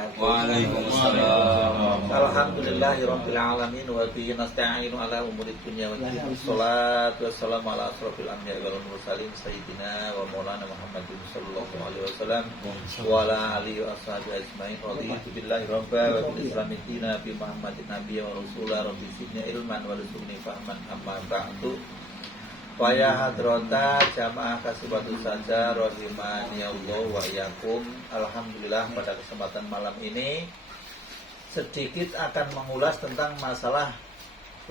wabarakatuh. Waalaikumsalam. Alhamdulillahirabbil alamin wa bihi nasta'inu ala umuri dunya wa din. Wassalatu wassalamu ala asrofil anbiya'i wal mursalin sayyidina wa maulana Muhammadin sallallahu alaihi wasallam wa ala alihi wa ashabihi ajmain. Raditu billahi rabba wa bil islami dina bi Muhammadin nabiyya wa rasula rabbi zidni ilman wa rizqni fahman amma ba'du. Waya hadrota jamaah kasibatu saja rahimani Allah wa iyyakum. Alhamdulillah pada kesempatan malam ini sedikit akan mengulas tentang masalah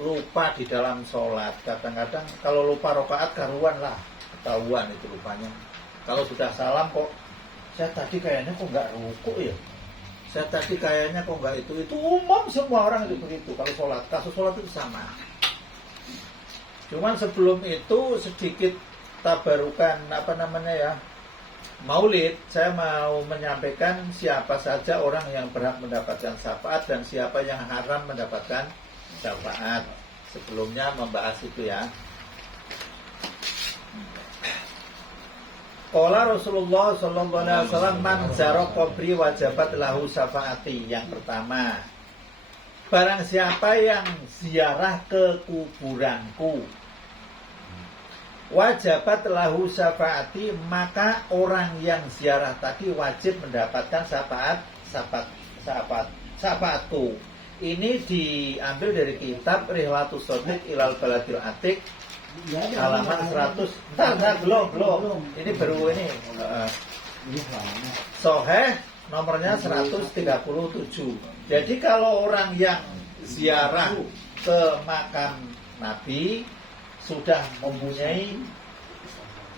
lupa di dalam sholat. Kadang-kadang kalau lupa rakaat karuan lah, ketahuan itu lupanya. Kalau sudah salam kok saya tadi kayaknya kok nggak ruku ya, saya tadi kayaknya kok nggak itu umum, semua orang itu begitu. Kalau sholat, kasus sholat itu sama. Cuman sebelum itu sedikit tabarukan Maulid, saya mau menyampaikan siapa saja orang yang berhak mendapatkan syafaat dan siapa yang haram mendapatkan syafaat. Sebelumnya membahas itu ya. Qala Rasulullah sallallahu alaihi wasallam man zara qabri wajabat lahu syafaati. Yang pertama, barang siapa yang ziarah ke kuburanku, wajabat lahu syafaati, maka orang yang ziarah tadi wajib mendapatkan syafaatku. Ini diambil dari kitab Rihlatus Shadiq ilal Baladil Atiq, halaman 100. Belum. Ini baru ini. Sahih nomornya 137. Jadi kalau orang yang ziarah ke makam Nabi sudah mempunyai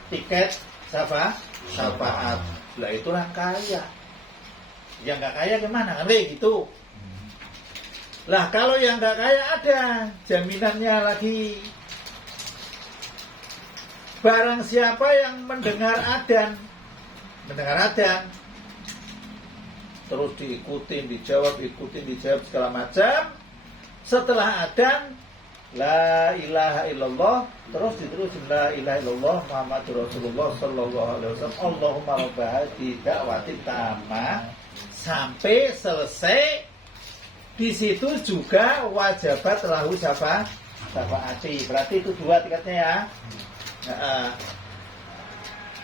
tiket syafaat, lah itulah kaya. Yang nggak kaya gimana kan gitu. Lah kalau yang nggak kaya ada jaminannya lagi. Barang siapa yang mendengar adzan terus diikutin, dijawab segala macam. Setelah adzan la ilaha illallah, terus diterusin la ilaha illallah Muhammadur Rasulullah sallallahu alaihi wasallam, Allahumma rabba hadhihi da'wati tamah, sampai selesai. Di situ juga wajabat lahu syafaati. Berarti itu 2 tiketnya ya.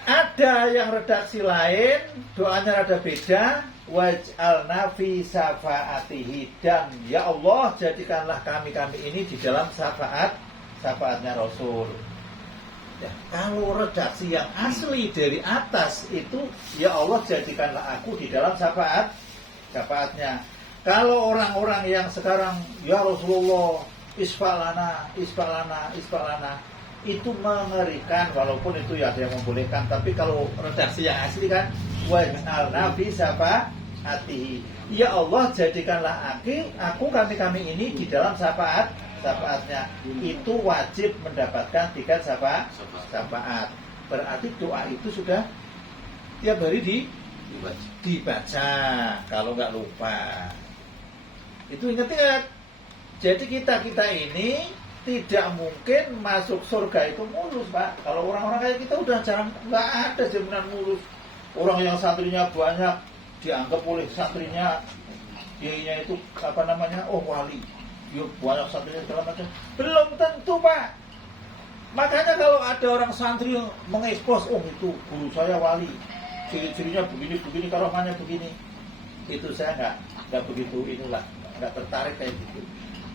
Ada yang redaksi lain doanya rada beda, waj'alna fi syafaatihi, dan ya Allah jadikanlah kami ini di dalam syafaatnya Rasul. Ya, kalau redaksi yang asli dari atas itu, ya Allah jadikanlah aku di dalam syafaatnya. Kalau orang-orang yang sekarang ya Rasulullah isfalana, itu mengerikan, walaupun itu ya ada yang membolehkan. Tapi kalau redaksi yang asli kan waj'alna fi syafaatihi, ya Allah jadikanlah aku kami ini di dalam syafaatnya. Itu wajib mendapatkan tiket syafaat. Berarti doa itu sudah tiap hari dibaca kalau nggak lupa. Itu ingat. Jadi kita ini tidak mungkin masuk surga itu mulus, Pak. Kalau orang-orang kayak kita udah jarang, nggak ada jaminan mulus. Orang yang santrinya banyak dianggap oleh santrinya dia itu wali. Yuk banyak santrinya segala macam. Belum tentu, Pak. Makanya kalau ada orang santri yang mengekspos, itu guru saya wali, ciri-cirinya begini, karomannya begini, itu saya nggak begitu nggak tertarik kayak gitu.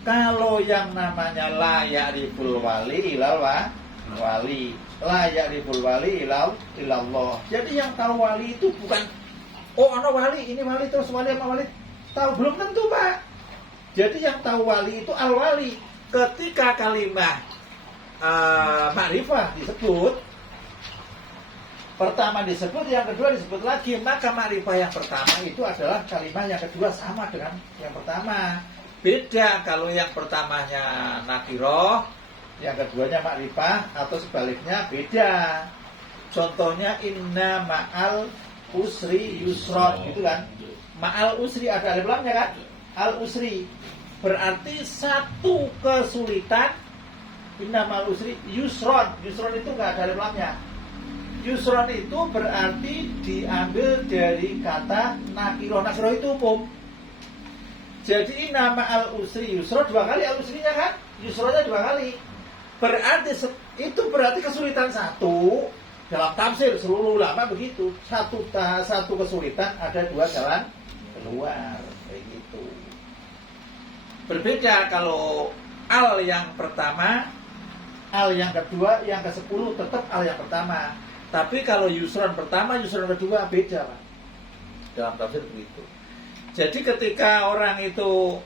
Kalau yang namanya la ya'riful wali ilal wali, la ya'riful wali ilallah. Jadi yang tahu wali itu bukan ana wali, ini wali terus wali sama wali. Tahu belum tentu, Pak. Jadi yang tahu wali itu al-wali. Ketika kalimah ma'rifah disebut, pertama disebut, yang kedua disebut lagi, maka ma'rifah yang pertama itu adalah kalimah yang kedua sama dengan yang pertama. Beda kalau yang pertamanya nakiroh, yang keduanya ma'rifah, atau sebaliknya beda. Contohnya inna ma'al usri yusron, gitu kan. Ma'al usri ada alif lamnya kan. Al usri berarti satu kesulitan. Inna ma'al usri yusron. Yusron itu nggak ada alif lamnya. Yusron itu berarti diambil dari kata nakiro. Nakiro itu umum. Jadi nama al-usri yusro 2 kali, al-usrinya kan yusronya 2 kali. Berarti itu berarti kesulitan satu. Dalam tafsir seluruh ulama begitu. Satu kesulitan ada 2 jalan keluar. Kayak gitu. Berbeda kalau al yang pertama, al yang kedua, yang ke-10 tetap al yang pertama. Tapi kalau yusron pertama, yusron kedua beda, Pak. Dalam tafsir begitu. Jadi ketika orang itu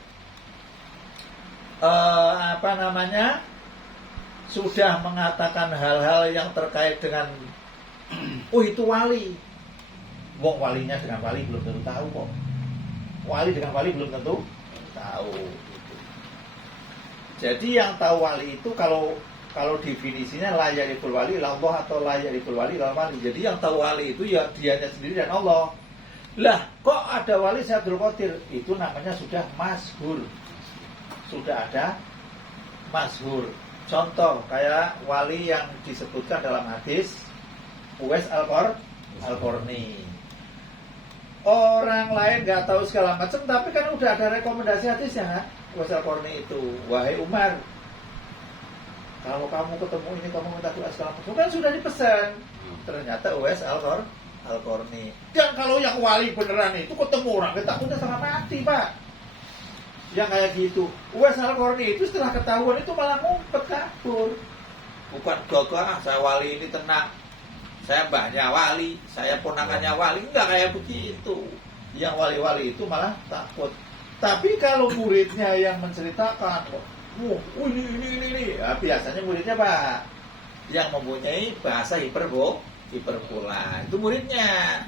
sudah mengatakan hal-hal yang terkait dengan itu wali. Wong walinya dengan wali belum tentu tahu kok. Wali dengan wali belum tentu tahu. Jadi yang tahu wali itu kalau definisinya la yariful wali Allah atau la yariful wali wali. Jadi yang tahu wali itu ya dianya sendiri dan Allah. Lah, kok ada wali Syaikhul Qadir? Itu namanya sudah masyhur. Sudah ada masyhur. Contoh kayak wali yang disebutkan dalam hadis Uwais Al-Qarni. Orang lain nggak tahu segala macam, tapi kan udah ada rekomendasi hadisnya kan? Uwais Al-Qarni itu, wahai Umar, kalau kamu ketemu ini kamu minta doa segala macam, kan sudah dipesan. Ternyata Uwais Al-Qarni. Dan kalau yang wali beneran itu ketemu orang takutnya sama mati, Pak. Yang kayak gitu. Uwais Al-Qarni itu setelah ketahuan itu malah ngumpet kabur. Bukan gagah, saya wali ini tenang. Saya mbahnya wali, saya ponakannya wali. Enggak kayak begitu. Yang wali-wali itu malah takut. Tapi kalau muridnya yang menceritakan, ini. Ya, biasanya muridnya, Pak, yang mempunyai bahasa hiperbola itu muridnya.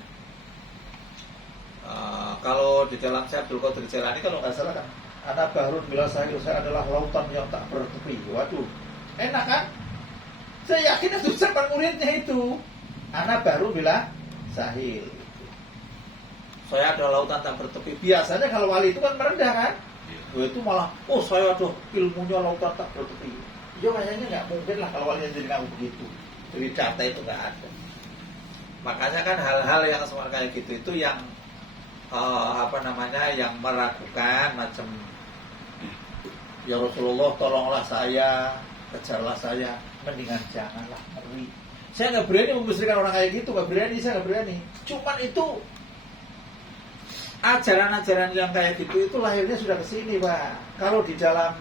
Kalau di dalam Syaikhul Qadir Jailani kalau nggak salah kan, ana bahrun bila saya adalah lautan yang tak bertepi. Waduh, enak kan? Saya yakin itu ucapan muridnya itu. Ana baru bila sahil. Saya adalah lautan tak bertepi. Biasanya kalau wali itu kan merendah kan? Itu malah, saya ilmunya lautan tak bertepi. Ya kayaknya nggak mungkin lah kalau walinya jadi nggak begitu. Jadi data itu nggak ada. Makanya kan hal-hal yang semacam kayak gitu itu yang yang meragukan macam ya Rasulullah tolonglah saya, kejarlah saya, mendingan janganlah ngeri. Saya nggak berani membesarkan orang kayak gitu, saya nggak berani. Cuman itu ajaran-ajaran yang kayak gitu itu lahirnya sudah kesini, Pak. Kalau di dalam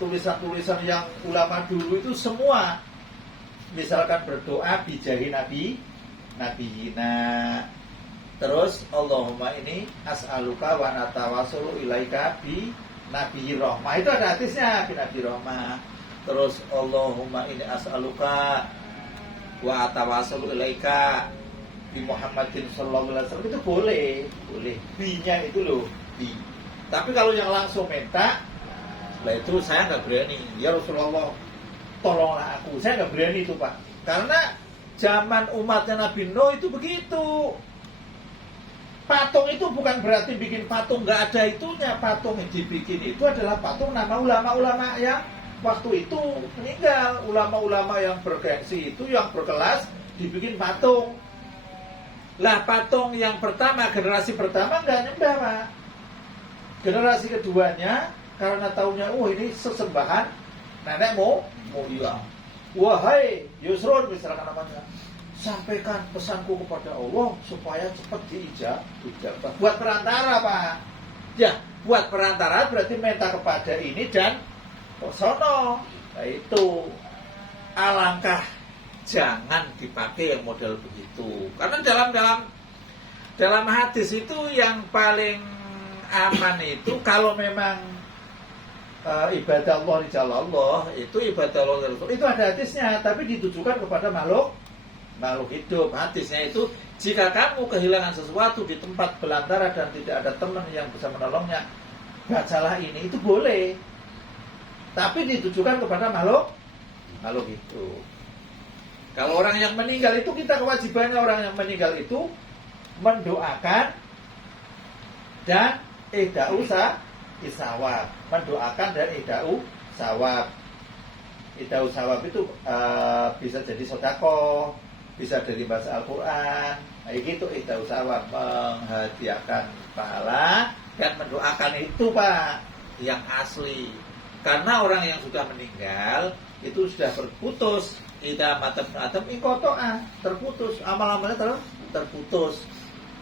tulisan-tulisan yang ulama dulu itu semua misalkan berdoa bijahi nabiyina, terus Allahumma ini as'aluka wa natawasulu ilaika bi nabiyyi rahmah, itu ada hadisnya bi nabiyyi rahmah. Terus Allahumma ini as'aluka wa atawasulu ilaika bi Muhammadin sallallahu alaihi wasallam, itu boleh bi-nya itu loh bi. Tapi kalau yang langsung minta, lah itu saya nggak berani. Ya Rasulullah tolonglah aku, saya nggak berani itu, Pak, karena zaman umatnya Nabi Nuh itu begitu. Patung itu bukan berarti bikin patung nggak ada itunya. Patung yang dibikin itu adalah patung nama ulama-ulama yang waktu itu meninggal. Ulama-ulama yang bergengsi itu, yang berkelas, dibikin patung. Lah patung yang pertama, generasi pertama nggak nyembah, Pak. Generasi keduanya karena taunya ini sesembahan nenekmu, iya. Wahai Yusron misalkan namanya, sampaikan pesanku kepada Allah supaya cepat diijabah. Buat perantara, Pak. Ya, buat perantara berarti minta kepada ini dan sono. Nah itu alangkah jangan dipakai yang model begitu. Karena dalam hadis itu yang paling aman itu kalau memang ibadah Allah di jalan Allah, itu ibadah Allah itu ada hadisnya, tapi ditujukan kepada makhluk hidup. Hadisnya itu jika kamu kehilangan sesuatu di tempat belantara dan tidak ada teman yang bisa menolongnya, bacalah ini, itu boleh, tapi ditujukan kepada makhluk hidup. Kalau orang yang meninggal itu, kita kewajibannya orang yang meninggal itu mendoakan dan isawab, mendoakan dan sawab. Sawab itu bisa jadi sedekah, bisa dari baca Al-Quran, kayak gitu itu usaha menghadiahkan pahala dan mendoakan itu Pak yang asli. Karena orang yang sudah meninggal itu sudah berputus, tidak matem ikotoah, terputus, amal-amalnya terputus.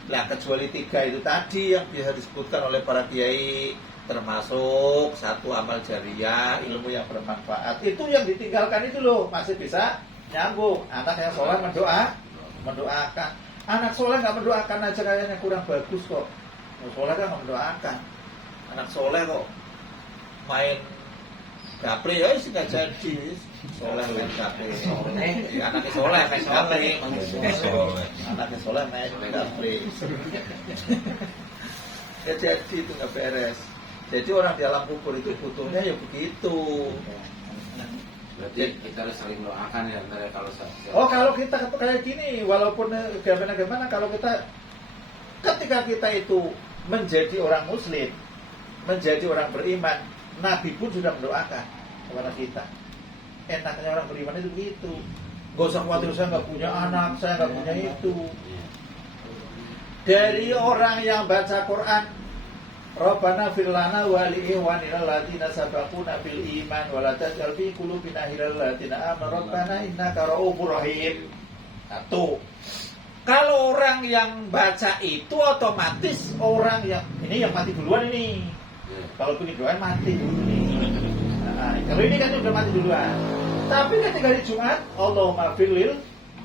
Nah kecuali 3 itu tadi yang bisa disebutkan oleh para kiai, termasuk 1 amal jariah, ilmu yang bermanfaat. Itu yang ditinggalkan itu loh masih bisa nyambung. Anak yang soleh mendoakan. Anak soleh nggak mendoakan aja kayaknya kurang bagus kok. Soleh kan nggak mendoakan. Anak soleh kok main gapre ya sih nggak jadi. Soleh main gapre. Anaknya soleh main gapre. Anaknya soleh main gapre. Ya jadi itu nggak beres. Jadi orang di alam kubur itu butuhnya ya begitu. Berarti kita harus saling doakan ya kalau kita kayak gini, walaupun gimana kalau kita ketika kita itu menjadi orang muslim, menjadi orang beriman, Nabi pun sudah mendoakan kepada kita. Enaknya orang beriman itu begitu. Gak usah khawatir saya nggak punya anak, saya nggak punya itu. Dari orang yang baca Quran, Rabbana fir lana wa li ikhwanina alladziina sabaquna bil iman wa la taj'al fi qulubina ghillan lil ladziina aamanu rabbana innaka ra'ufur rahim. Satu. Kalau orang yang baca itu otomatis orang yang ini yang mati duluan ini. Kalau ini doain mati dulu ini. Nah, kalau ini kan udah mati duluan. Tapi ketika di Jumat, Allahumma firlil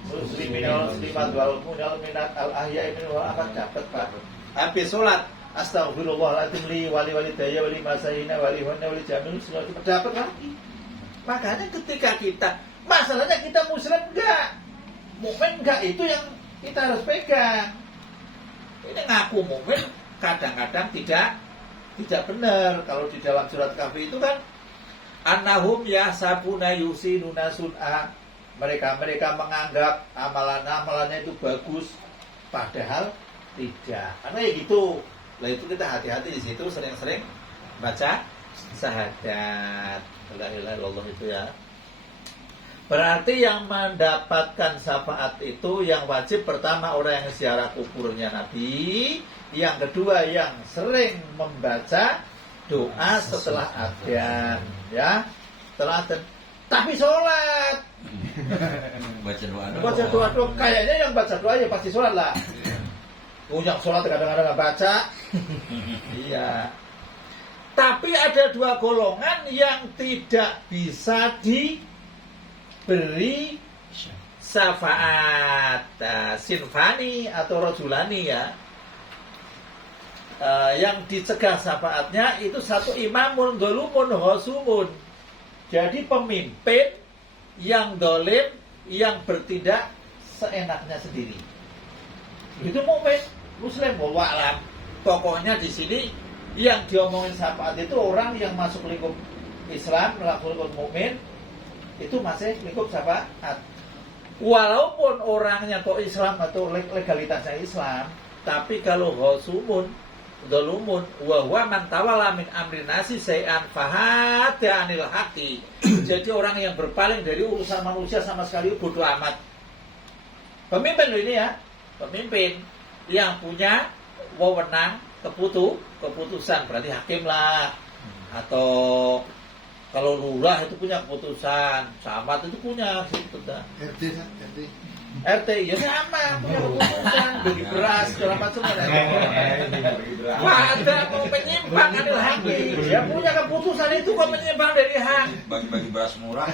muslimina wal muslimat wal mu'minat al ahya'i minhum wal amwat, dapat Pak. Habis sholat Astaghfirullahaladzim li wali walidayya wali masayina wali honna wali jamil semua itu dapat lagi. Makanya ketika kita masalahnya kita muslim enggak, mukmin enggak, itu yang kita harus pegang. Ini ngaku mukmin kadang-kadang tidak benar. Kalau di dalam surat Kahfi itu kan annahum yahsabuna yusinuna sun'a, mereka menganggap amalan-amalannya itu bagus padahal tidak. Karena ya gitu. Lah itu kita hati-hati di situ, sering-sering baca syahadat la ilaha illallah itu ya. Berarti yang mendapatkan syafaat itu yang wajib pertama orang yang ziarah kuburnya Nabi, yang kedua yang sering membaca doa setelah adzan, ya. Setelah adzan. Tapi sholat. Baca doa. Kayaknya yang baca doa ya pasti sholat lah. Yang sholat kadang-kadang nggak baca. Iya. Tapi ada 2 golongan yang tidak bisa diberi syafaat. Sinfani atau rojulani ya. Yang dicegah syafaatnya itu 1 imamun dolumun hosumun. Jadi pemimpin yang dolim, yang bertindak seenaknya sendiri. Itu mukmin muslim, wallahualam. Pokoknya di sini yang diomongin syafaat itu orang yang masuk lingkup Islam, melakukan lingkup mukmin, itu masih lingkup syafaat. Walaupun orangnya kok Islam atau legalitasnya Islam, tapi kalau hosumun, dolumun, wa man tawalla min amrin nasi say'an fahata anil haqi. Jadi orang yang berpaling dari urusan manusia sama sekali bodoh amat. Pemimpin loh ini ya. Pemimpin yang punya wewenang keputusan, berarti hakim lah, atau kalau lurah itu punya keputusan, camat itu punya gitu dah. RT ya sama punya keputusan, bagi beras segala macam ada. Wah ada mau menyimpang adil hakim, dia punya keputusan itu kok menyimpang dari hak. Bagi-bagi beras murah.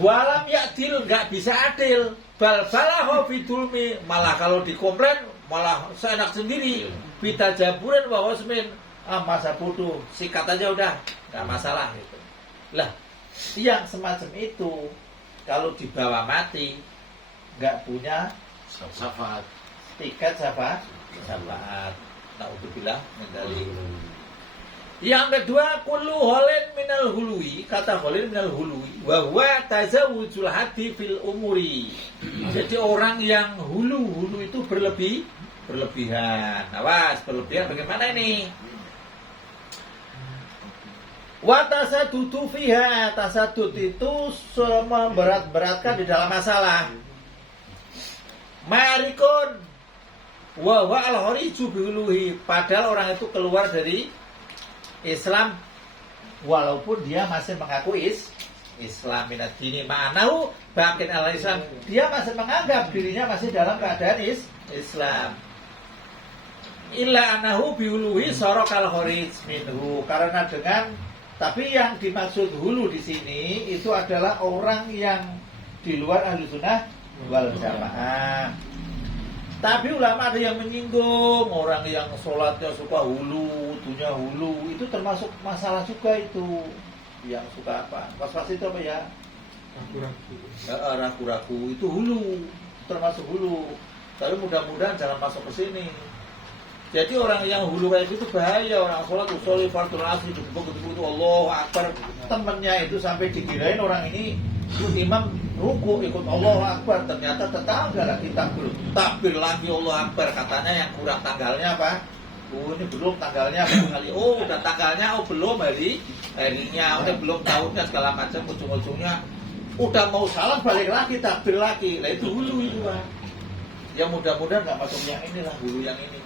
Walam yakdil, nggak bisa adil. Bal-balahu bidulmi, malah kalau dikomplain malah seenak sendiri. Bita jaburan wa wasmin, masa bodoh, sikat aja udah, nggak masalah gitu. Lah, yang semacam itu kalau dibawa mati nggak punya Syafaat. tiket syafaat. Naudzubillah min dzalik. Yang kedua, kullu holin minal hului, kata holin minal hului, wa huwa tazawwujul hadi fil umuri. Jadi orang yang hulu itu berlebihan. Awas, berlebihan bagaimana ini? Wa tasaddudu fiha, tasaddud itu memberat-beratkan di dalam masalah. Marikun wa al-khariju biuluhi, padahal orang itu keluar dari Islam walaupun dia masih mengaku Islam minat dini ma'anahu bangkit al-Islam, dia masih menganggap dirinya masih dalam keadaan Islam. Illa anahu biuluhi sorokal kharij minhu, karena dengan, tapi yang dimaksud hulu di sini itu adalah orang yang di luar ahlu sunnah wal jamaah. Tapi ulama ada yang menyinggung orang yang sholatnya suka hulu, dunia hulu, itu termasuk masalah juga itu. Yang suka apa? Pas-pas itu apa ya? Ragu-ragu itu hulu, termasuk hulu. Tapi mudah-mudahan jangan masuk ke sini. Jadi orang yang hulu kayak gitu bahaya. Orang sholat usolli fardhu asri itu Allahu Akbar, temennya itu sampai dikirain orang ini imam ruku ikut Allahu Akbar, ternyata tetangga lagi takbir lagi Allahu Akbar, katanya yang kurang tanggalnya apa? Oh ini belum tanggalnya kali. Oh udah tanggalnya, oh belum harinya, udah belum tahunnya segala macam, ujung-ujungnya udah mau salam balik lagi takbir lagi. Lah itu hulu itu Pak. Ya mudah-mudahan nggak masuk yang inilah, hulu yang ini.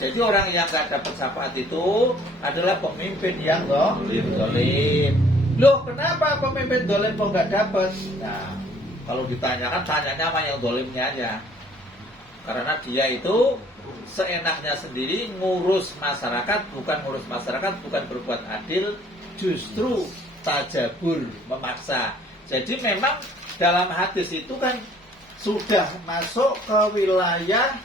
Jadi orang yang nggak dapat syafaat itu adalah pemimpin yang dolim. Loh kenapa pemimpin dolim kok nggak dapat? Nah kalau ditanyakan tanyanya sama yang dolimnya aja. Karena dia itu seenaknya sendiri ngurus masyarakat, bukan berbuat adil, justru tajabur, memaksa. Jadi memang dalam hadis itu kan sudah masuk ke wilayah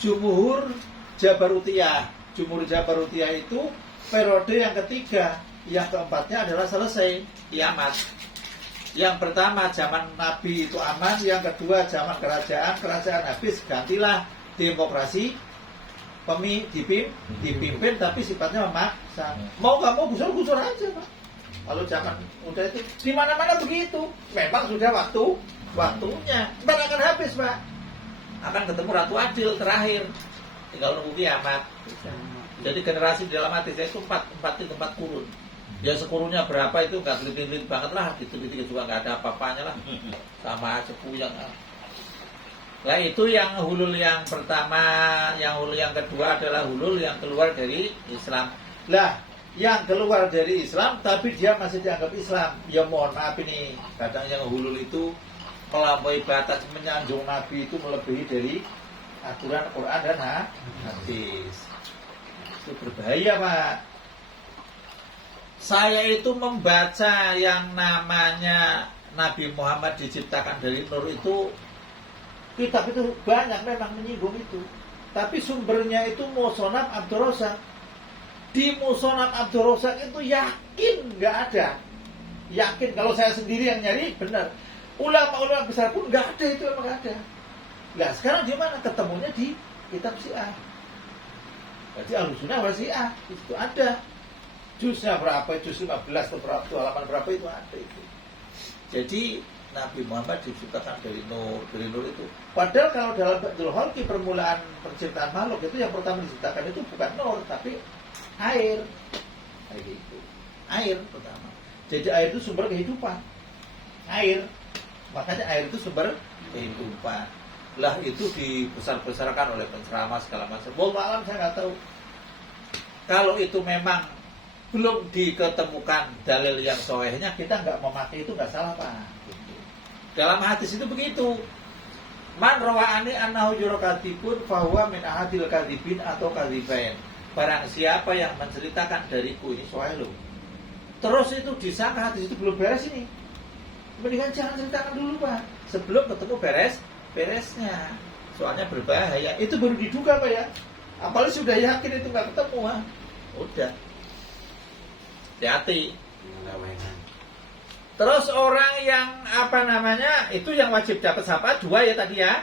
jumhur Jabarutiyah. Jumhur Jabarutiyah itu periode yang ketiga, yang keempatnya adalah selesai kiamat. Yang pertama zaman Nabi itu aman, yang kedua zaman kerajaan habis, gantilah demokrasi, dipimpin tapi sifatnya memaksa. Mau nggak mau gusur aja Pak. Kalau zaman udah itu di mana-mana begitu. Memang sudah waktunya. Ntar akan habis Pak. Akan ketemu Ratu Adil terakhir. Tinggal nunggu kiamat. Jadi generasi di dalam hati saya itu empat kurun. Ya sekurunnya berapa itu nggak teliti banget lah, diteliti juga nggak ada apa-apanya lah, sama aja puyeng. Nah itu yang hulul yang pertama, yang hulul yang kedua adalah hulul yang keluar dari Islam. Lah yang keluar dari Islam tapi dia masih dianggap Islam, ya mohon maaf ini kadang yang hulul itu melampaui batas, menyanjung Nabi itu melebihi dari aturan Quran dan hadis. Itu berbahaya Pak. Saya itu membaca yang namanya Nabi Muhammad diciptakan dari nur itu, kitab itu banyak memang menyinggung itu. Tapi sumbernya itu Musonaf Abdul Razak. Di Musonaf Abdul Razak itu yakin nggak ada. Yakin kalau saya sendiri yang nyari benar. Ulama-ulama besar pun nggak ada, itu memang nggak ada. Nah sekarang di mana ketemunya? Di kitab Syiah. Jadi Ahlussunnah wal Syiah itu ada. Juznya berapa? Juz 15 atau berapa? Halaman berapa itu ada itu. Jadi Nabi Muhammad diciptakan dari nur itu. Padahal kalau dalam Ba'dul Khalqi permulaan penciptaan makhluk itu yang pertama diciptakan itu bukan nur tapi air. Kayak gitu. Air pertama. Jadi air itu sumber kehidupan. Air. Makanya air itu sumber kehidupan. Lah itu dibesar-besarkan oleh penceramah segala macam. Wallahu alam saya nggak tahu. Kalau itu memang belum diketemukan dalil yang sahihnya, kita nggak memakai itu nggak salah Pak. Dalam hadis itu begitu. Man rawa'ani annahu yurakatibun fahuwa min ahadil kadhibin atau kadhibain. Barang siapa yang menceritakan dariku, ini sahih loh. Terus itu disangka hadis itu belum beres ini. Mendingan jangan ceritakan dulu Pak, sebelum ketemu beresnya. Soalnya berbahaya. Itu baru diduga Pak ya. Apalagi sudah yakin itu nggak ketemu Pak. Udah. Hati-hati. Terus orang yang itu yang wajib dapat syafaat dua ya tadi ya.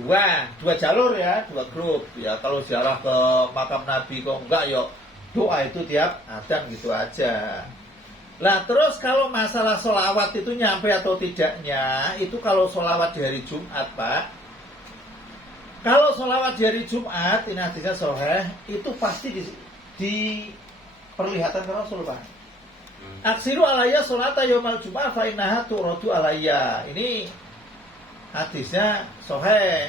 Dua jalur ya, dua grup. Ya kalau ziarah ke makam Nabi kok enggak ya doa itu tiap adzan gitu aja. Lah terus kalau masalah sholawat itu nyampe atau tidaknya, itu kalau sholawat di hari Jumat Pak. Kalau sholawat di hari Jumat, ini hadisnya sahih, itu pasti diperlihatkan ke Rasul Pak. Aksiru alayya sholata yaumal Jum'ah fa innaha turadu alayya. Ini hadisnya sahih.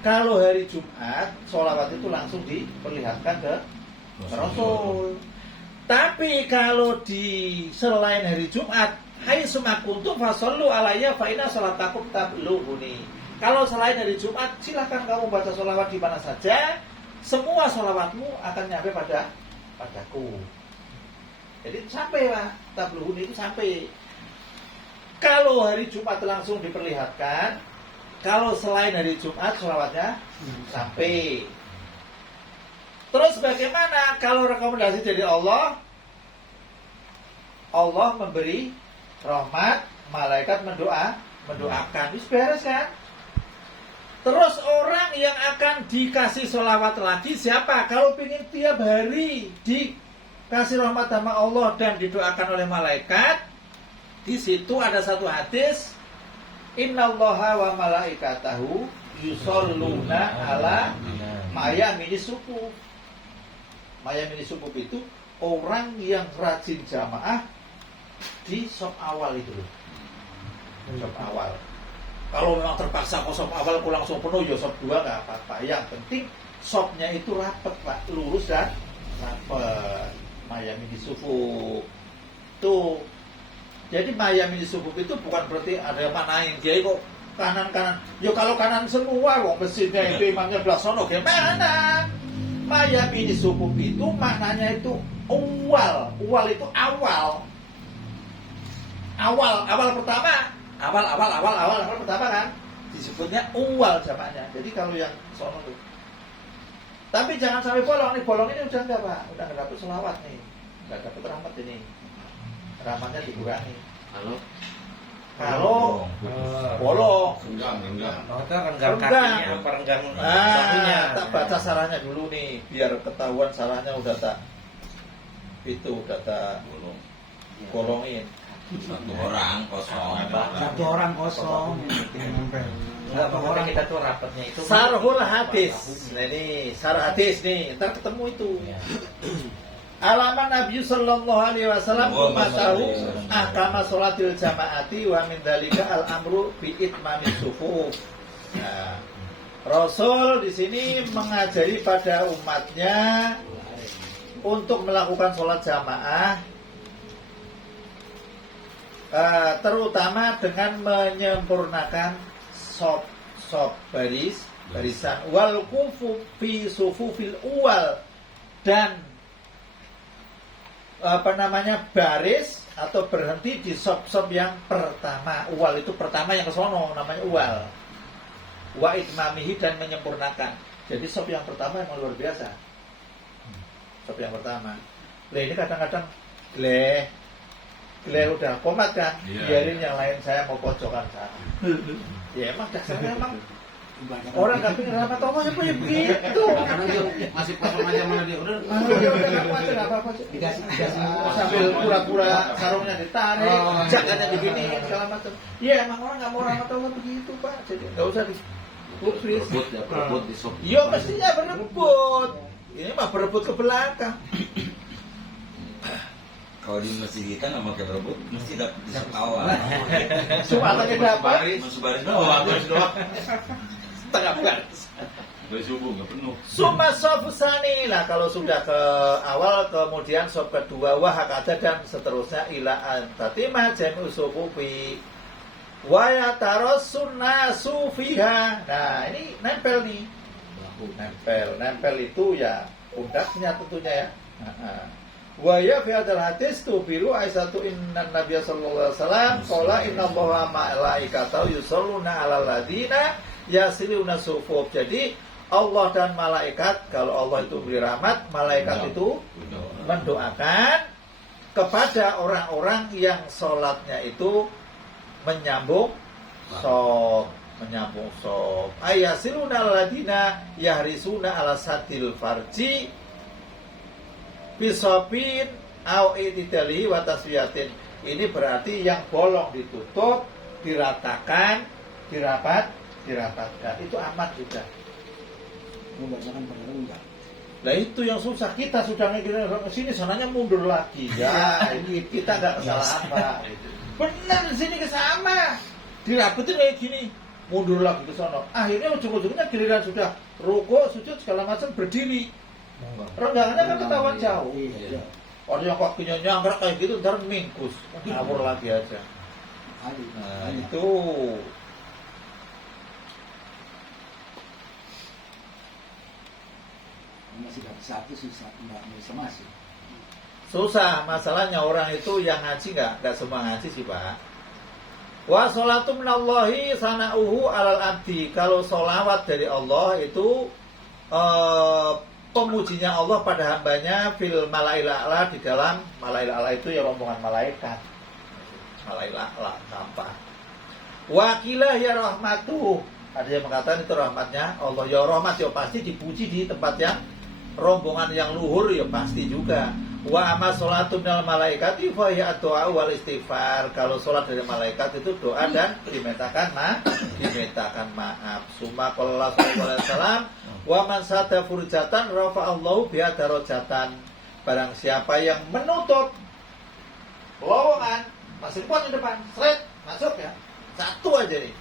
Kalau hari Jumat, sholawat itu langsung diperlihatkan ke Rasul. Tapi kalau di selain hari Jumat, hai sumakuntum fasallu alayya fa inna sholatakum tablughuni. Kalau selain hari Jumat, silakan kamu baca sholawat di mana saja. Semua sholawatmu akan nyampe padaku. Jadi sampai lah, tablughuni itu sampai. Kalau hari Jumat langsung diperlihatkan, kalau selain hari Jumat sholawatnya sampai. Terus bagaimana kalau rekomendasi dari Allah? Allah memberi rahmat, malaikat mendoakan. Itu beres kan? Terus orang yang akan dikasih sholawat lagi siapa? Kalau ingin tiap hari dikasih rahmat sama Allah dan didoakan oleh malaikat, di situ ada satu hadis, innallaha wa malaikatahu yusholluna ala mayamini suku. Mayamini suku itu orang yang rajin jamaah di shop awal itu loh. Shop awal. Kalau memang terpaksa ke shop awal aku langsung penuh, ya shop 2 nggak apa-apa. Yang penting shopnya itu rapet Pak, lurus dan rapet. Mayamini suku tuh. Jadi mayamini suku itu bukan berarti ada yang manain dia kok kanan. Ya kalau kanan semua, wong mesinnya itu imamnya belah sono gimana? Mayamini suku itu maknanya itu awal itu awal pertama kan disebutnya awal jamaknya. Jadi kalau yang sono tuh, tapi jangan sampai bolong ini udah enggak Pak, udah nggak dapet selawat nih, nggak dapet rahmat ini, rahmatnya dikurangi. Kalau bolong renggang bahunya. Tak baca salahnya dulu nih, biar ketahuan salahnya udah tak bolongin. Satu orang kosong. Enggak, maksudnya kita tuh rapatnya itu Sarhul hadis. Nah ini sarh hadis nih, ntar ketemu itu. Alaman Nabi sallallahu alaihi wasallam tahu ahkama sholatil jamaati wa min dzalika al-amru bi itmamis sufuf. Nah, Rasul di sini mengajari pada umatnya untuk melakukan sholat jamaah, terutama dengan menyempurnakan sop barisan wal kufu fi sufufil uwal, dan baris atau berhenti di sop yang pertama. Uwal itu pertama yang kesono namanya uwal. Wa itmamihi, dan menyempurnakan. Jadi sop yang pertama yang luar biasa. Sop yang pertama. Ini kadang-kadang gleh udah komat kan, biarin yang lain saya mau pojokan sana. Ya emang dasarnya emang orang nggak pengen rahmat Allah ya begitu. Karena dia masih kosong aja mana dia udah. Nggak apa-apa. Dikasih. Sambil pura-pura sarungnya ditarik, jangannya begini segala macam. Iya emang orang nggak mau rahmat Allah begitu Pak. Jadi nggak usah berebut di sop. Iya mestinya berebut. Ini mah berebut ke belakang. Kalau di masjid kita nggak pakai berebut, mesti dapat di sop awal. Cuma anaknya dapat. Masuk baris doang. Tengah baris. Dari subuh nggak penuh. Suma sofusani lah kalau sudah ke awal, kemudian sop kedua wahakata dan seterusnya ila antatimah jami'u sufufi wa yatarasun nasu fiha. Nah ini nempel nih. Nempel itu ya pundaknya tentunya ya. Wa ya fi hadzal hadis tubiru aisatu innan nabiyya sallallahu alaihi wasallam qala innallaha malaikatahu yusholluna 'alal ladina yasiluna sufuf. Jadi Allah dan malaikat, kalau Allah itu beri rahmat, malaikat itu mendoakan kepada orang-orang yang sholatnya itu menyambung sop. Ayasiluna 'alal ladina yahrisuna 'ala sadil farji bisopin au itidali wa taswiyatin. Ini berarti yang bolong ditutup, diratakan, dirapatkan. Itu amat juga. Membacakan enggak. Nah itu yang susah, kita sudah ngirim ke sini, sananya mundur lagi. Ya, kita nggak kesalahan Pak. Benar di sini kesama. Dirapetin kayak gini. mundur lagi ke sana. Akhirnya ujung-ujungnya giliran sudah rukuk, sujud segala macam berdiri. Renggangannya kan ketahuan jauh. Iya. Orang yang kakinya nyangkrak kayak gitu ntar mingkus, ngawur lagi aja. Nah, itu masih dapat satu susah, nggak bisa masuk. susah. Masalahnya orang itu yang ngaji nggak semua ngaji sih Pak. Wa sholatu minallahi sana'uhu alal abdi. Kalau sholawat dari Allah itu pemujinya Allah pada hambanya fil malail a'la, di dalam malail a'la itu ya rombongan malaikat. Malail a'la gampang. Wakilah ya rahmatuh. Ada yang mengatakan itu rahmatnya Allah. Ya rahmat ya pasti dipuji di tempat yang rombongan yang luhur ya pasti juga. Wa amma sholatu minal malaikati fa hiya doa wal istighfar. Kalau sholat dari malaikat itu doa dan dimintakan maaf. Summa qala sallallahu alaihi wasallam wa man sada furjatan rafa'allahu biha darajatan. Barang siapa yang menutup lowongan, masih kuat di depan, seret masuk ya. Satu aja nih.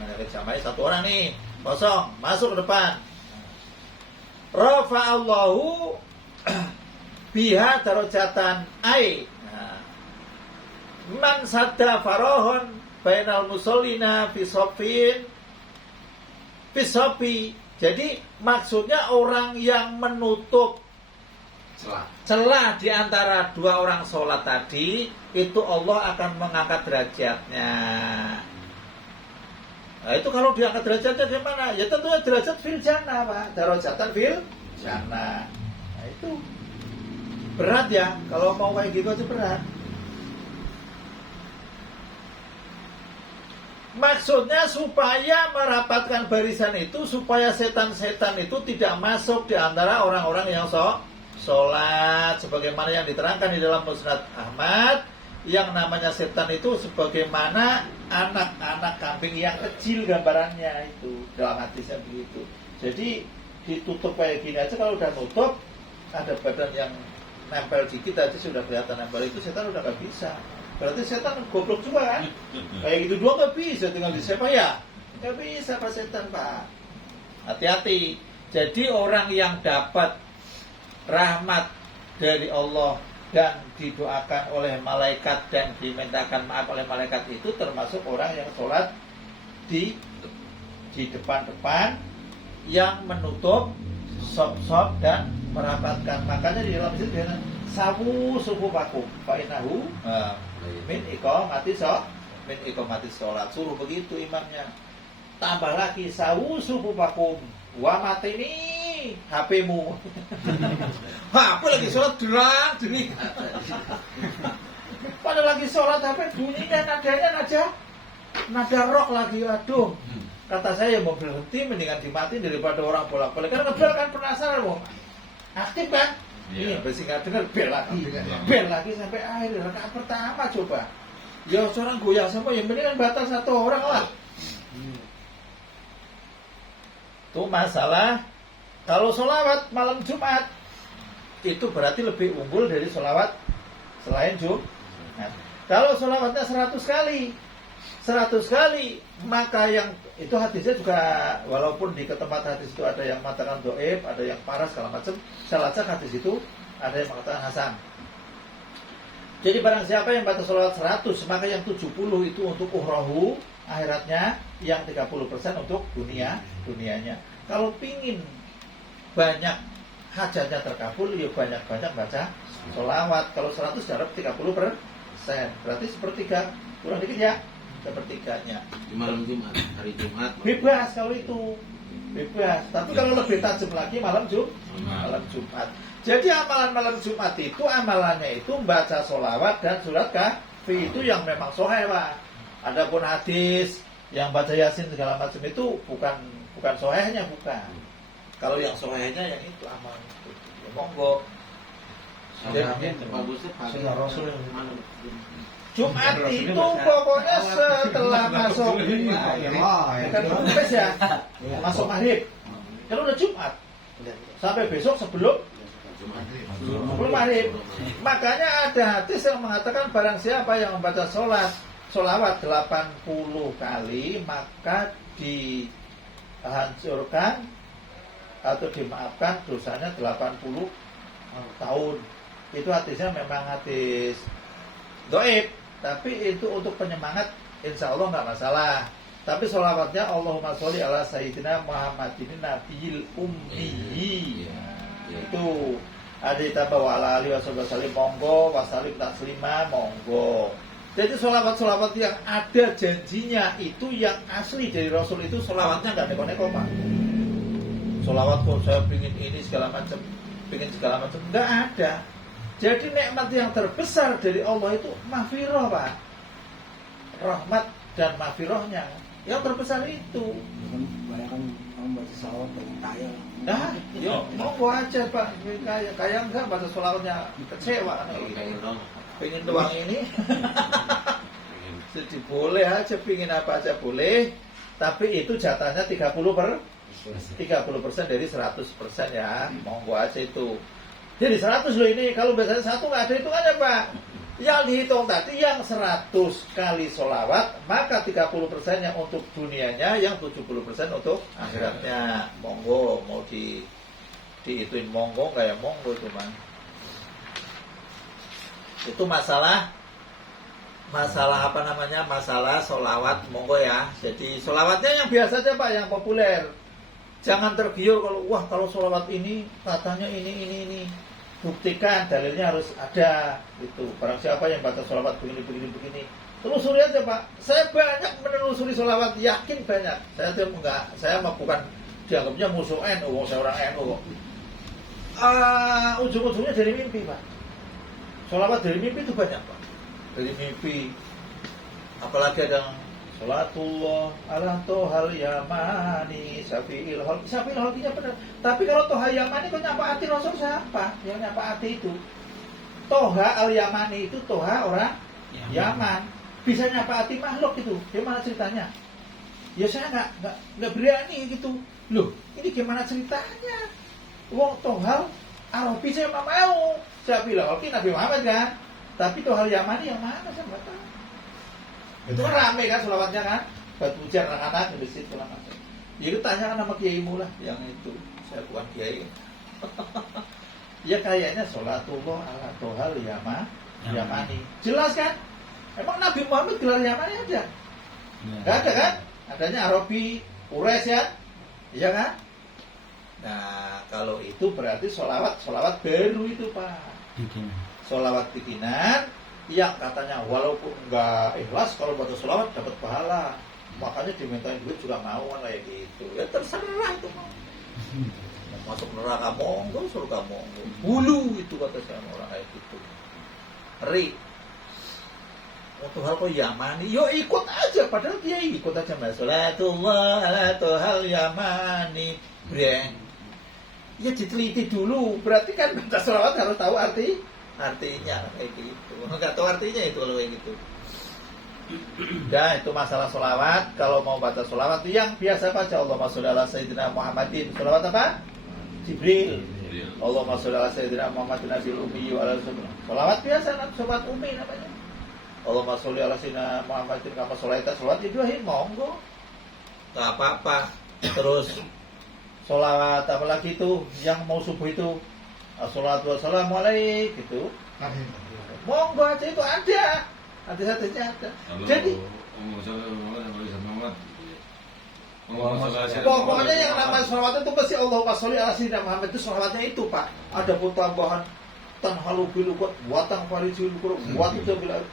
Menarik samai satu orang nih, kosong, masuk ke depan. Rafa'allahu biha darajatan ai. Man sadda farahun bainal musallina fi sofi. Jadi maksudnya orang yang menutup celah di antara dua orang sholat tadi, itu Allah akan mengangkat derajatnya. Nah itu kalau diangkat derajatnya gimana? Ya tentunya derajat fil jannah Pak. Darajatan fil jannah. Nah itu berat ya. Kalau mau kayak gitu aja berat. Maksudnya supaya merapatkan barisan itu, supaya setan-setan itu tidak masuk di antara orang-orang yang sholat. Sebagaimana yang diterangkan di dalam Musnad Ahmad, yang namanya setan itu sebagaimana anak-anak kambing yang kecil gambarannya itu. Dalam hadisnya begitu. Jadi ditutup kayak gini aja, kalau udah nutup ada badan yang nempel dikit aja sudah kelihatan nempel, itu setan udah gak bisa. Berarti setan goblok juga kan? Kayak gitu doang gak bisa, tinggal di siapa ya? Gak bisa Pak setan Pak. Hati-hati. Jadi orang yang dapat rahmat dari Allah dan didoakan oleh malaikat dan dimintakan maaf oleh malaikat itu termasuk orang yang sholat di depan-depan, yang menutup sop-sop dan merapatkan. Makanya di dalam itu dia sawu suku pakum fa'inahu min iqamati sholat. Suruh begitu imamnya. Tambah lagi sawu suku pakum wa matini HP-mu. HP lagi sholat derang. Pada lagi sholat HP bunyinya nadanya nada rock lagi. Aduh. Kata saya mau berhenti mendingan dimatiin daripada orang bolak-balik. Karena ngebel kan penasaran mau aktif kan? Iya, besi nggak dengar bel lagi sampai akhir rakaat pertama coba. Ya seorang goyang semua, yang mendingan batal satu orang lah. Itu masalah. Kalau sholawat malam Jumat itu berarti lebih unggul dari sholawat selain Jumat. Kalau sholawatnya 100 kali, maka yang itu hadisnya juga, walaupun di tempat hadis itu ada yang mengatakan doib, ada yang parah segala macam, saya lacak hadis itu ada yang mengatakan hasan. Jadi barang siapa yang baca sholawat 100, maka yang 70 itu untuk ukhrahu, akhiratnya, yang 30% untuk dunianya. Kalau pingin banyak hajatnya terkabul, ya banyak-banyak baca sholawat. Kalau 100 dapat 30%, berarti sepertiga, kurang dikit ya, sepertiganya. Di malam Jumat, hari Jumat. Bebas kalau itu, bebas. Tapi kalau lebih tajam lagi malam Jumat. Jadi amalan malam Jumat itu, amalannya itu membaca sholawat dan surat kahfi, itu yang memang sahih Pak. Adapun hadis yang baca yasin segala macam itu bukan sahihnya, bukan. Kalau yang sahihnya yang itu amalan itu. Ya, monggo. Sunnah Rasul yang Jumat itu pokoknya setelah masuk bukan Kamis ya, masuk maghrib. Kalau udah Jumat sampai besok sebelum maghrib. Makanya ada hadis yang mengatakan barang siapa yang membaca sholat sholawat 80 kali, maka dihancurkan atau dimaafkan dosanya 80 tahun. Itu hadisnya memang hadis dhaif, tapi itu untuk penyemangat insya Allah nggak masalah. Tapi sholawatnya Allahumma sholli ala sayyidina Muhammadin nabiyil ummi. Itu ada ditambah wa ala alihi wasallam monggo, wasalim taslima monggo. Jadi sholawat-sholawat yang ada janjinya itu yang asli dari Rasul itu sholawatnya nggak neko-neko Pak. Sholawat kok saya pingin ini segala macam, pingin segala macam, nggak ada. Jadi nikmat yang terbesar dari Allah itu maghfirah Pak, rahmat dan maghfirahnya yang terbesar itu. Bayangkan orang baca salawat dengan kaya. Nah, yo monggo aja Pak, kaya enggak baca sholawatnya kecewa kan gitu. Pengen doang ini. Jadi boleh aja, pingin apa aja boleh, tapi itu jatahnya 30% dari 100% ya, monggo aja itu. Jadi 100 loh ini, kalau biasanya satu nggak ada hitungannya Pak. Yang dihitung tadi yang 100 kali sholawat, maka 30%-nya untuk dunianya, yang 70% untuk akhiratnya. Monggo, mau dihituin monggo nggak ya monggo cuman. Itu masalah apa namanya, masalah sholawat monggo ya. Jadi sholawatnya yang biasa aja Pak, yang populer. Jangan tergiur kalau sholawat ini katanya ini. Buktikan, dalilnya harus ada gitu. Barang siapa yang baca sholawat begini. Telusuri aja Pak. Saya banyak menelusuri sholawat, yakin banyak. Saya bukan dianggapnya musuh NU, saya orang NU. Ujung-ujungnya dari mimpi Pak. Sholawat dari mimpi itu banyak Pak. Dari mimpi. Apalagi ada sholatullah ala tohal yamani safi'il holkinya benar. Tapi kalau toha yamani kok nyapaati Rasul siapa? Yang nyapaati itu toha al yamani itu toha orang Yaman. Bisa nyapaati makhluk itu. Gimana ceritanya? Ya saya nggak berani gitu. Loh, ini gimana ceritanya? Wong tohal Arabi saya nggak mau. Safi'il holki Nabi Muhammad kan. Tapi tohal yamani yang mana saya nggak tahu. Itu kan rame kan selawatnya kan, batu ujar anak-anak di masjid segala macam. Ya itu tanyakan sama kiaimu lah, yang itu. Saya bukan kiai. Ya kayaknya sholatullah ala tohal yamani. Jelas kan? Emang Nabi Muhammad gelar yamani aja? Gak ada kan? Adanya Arabi, Quraisy ya, iya kan? Nah kalau itu berarti sholawat baru itu Pak. Sholawat bikinan. Yang katanya walaupun nggak ikhlas kalau baca sholawat dapat pahala, makanya dimintain duit juga mau kan kayak gitu. Ya terserah itu mau. Masuk neraka monggo, surga monggo. Bulu itu kata saya orang kayak gitu. Ngeri. Untuk hal kok Yamani, yo ikut aja. Padahal dia ikut aja mas. Sholatullah ala tohal Yamani. Breng. Ya diteliti dulu. Berarti kan baca sholawat harus tahu artinya kayak gitu. Nggak tahu artinya itu kalau kayak gitu. Ya itu masalah sholawat. Kalau mau baca sholawat yang biasa baca Allahumma sholli ala sayyidina Muhammadin. Sholawat apa? Jibril. Allahumma sholli ala sayyidina Muhammadin nabil ummi wa ala sholawat biasa, sholawat ummi namanya. Allahumma sholli ala sayyidina Muhammadin kama sholaita, sholawat Ibrahim monggo. Nggak apa-apa. Terus sholawat apa lagi itu yang mau subuh itu? Assalatu wassalamu alaik gitu. Monggo aja itu ada. Hadis-hadisnya ada. Jadi pokoknya yang namanya sholawat itu pasti Allahumma sholli ala sayyidina Muhammad itu sholawatnya itu Pak. Ada pun tambahan tanhalu bil qut watang farijul qurub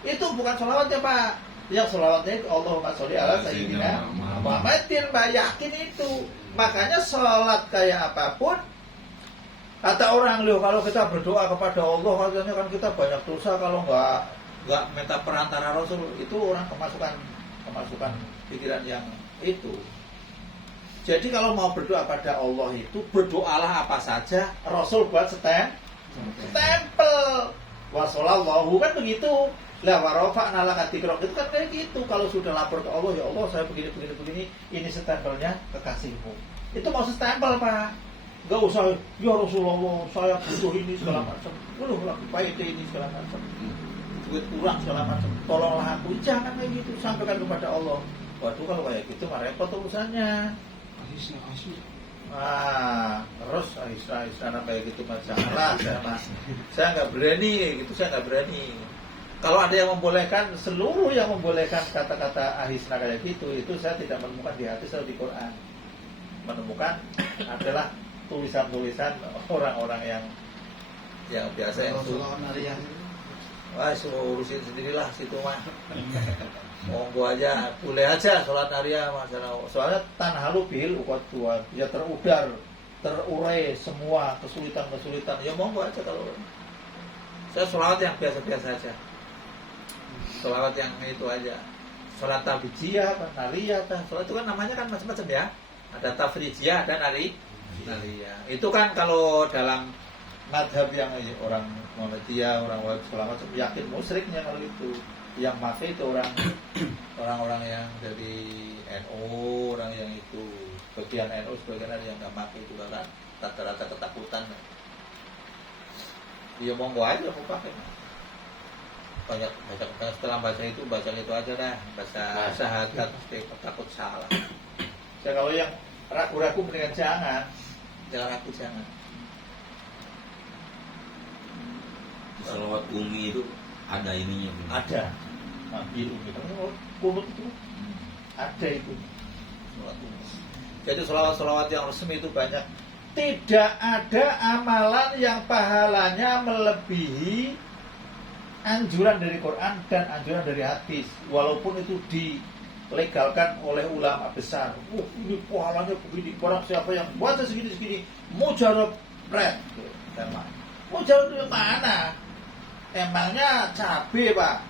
itu bukan sholawatnya Pak. Yang sholawatnya itu Allahumma sholli ala sayyidina Muhammadin Pak, yakin itu. Makanya sholat kayak apapun kata orang loh, kalau kita berdoa kepada Allah katanya kan kita banyak dosa kalau nggak minta perantara Rasul, itu orang kemasukan pikiran yang itu. Jadi kalau mau berdoa pada Allah itu berdoalah apa saja, Rasul buat stempel. Wassallallahu kan begitu. Lah warafa'na laka dzikrok itu kan kayak gitu. Kalau sudah lapor ke Allah, ya Allah saya begini, ini stempelnya kekasihmu. Itu mau stempel Pak. Gak usah, ya Rasulullah saya butuh ini segala macam. Lagi pahit ini segala macam. duit kurang segala macam, tolonglah aku. Jangan kayak gitu, sampaikan kepada Allah. Waduh, kalau kayak gitu mah repot urusannya. Terus Isra kayak gitu mah janganlah. Saya nggak berani gitu, saya nggak berani. Kalau ada yang membolehkan, seluruh yang membolehkan kata-kata ahisna kayak gitu, itu saya tidak menemukan di hadis atau di Quran. Menemukan adalah tulisan-tulisan orang-orang yang biasa yang wah, urusin sendirilah situ mah. Monggo aja, boleh aja sholat naria masalah. Soalnya tanhalu bil uqad tua, ya terurai semua kesulitan-kesulitan. Ya monggo aja kalau saya sholawat yang biasa-biasa aja. Sholawat yang itu aja. Sholat tabijiyah, nariyah, sholat itu kan namanya kan macam-macam ya. Ada tafrijiyah dan nariyah. Itu kan kalau dalam madhab yang orang Muhammadiyah, orang Wahab segala macam yakin musyriknya kalau itu. Yang pakai itu orang-orang yang dari NU, orang yang itu bagian NU, sebagian ada yang nggak pakai itu kan rata-rata ketakutan. Dia monggo aja mau pakai. Banyak setelah baca itu aja dah, baca syahadat takut salah. Saya kalau yang ragu-ragu mendingan jangan ragu jangan. Salawat umi itu ada ininya. Ada. Kunut itu ada itu. Jadi selawat-selawat yang resmi itu banyak. Tidak ada amalan yang pahalanya melebihi anjuran dari Quran dan anjuran dari hadis, walaupun itu dilegalkan oleh ulama besar. Ini pahalanya begini. Orang siapa yang baca segini mujarab red. Mujarab itu mana? Emangnya cabe Pak?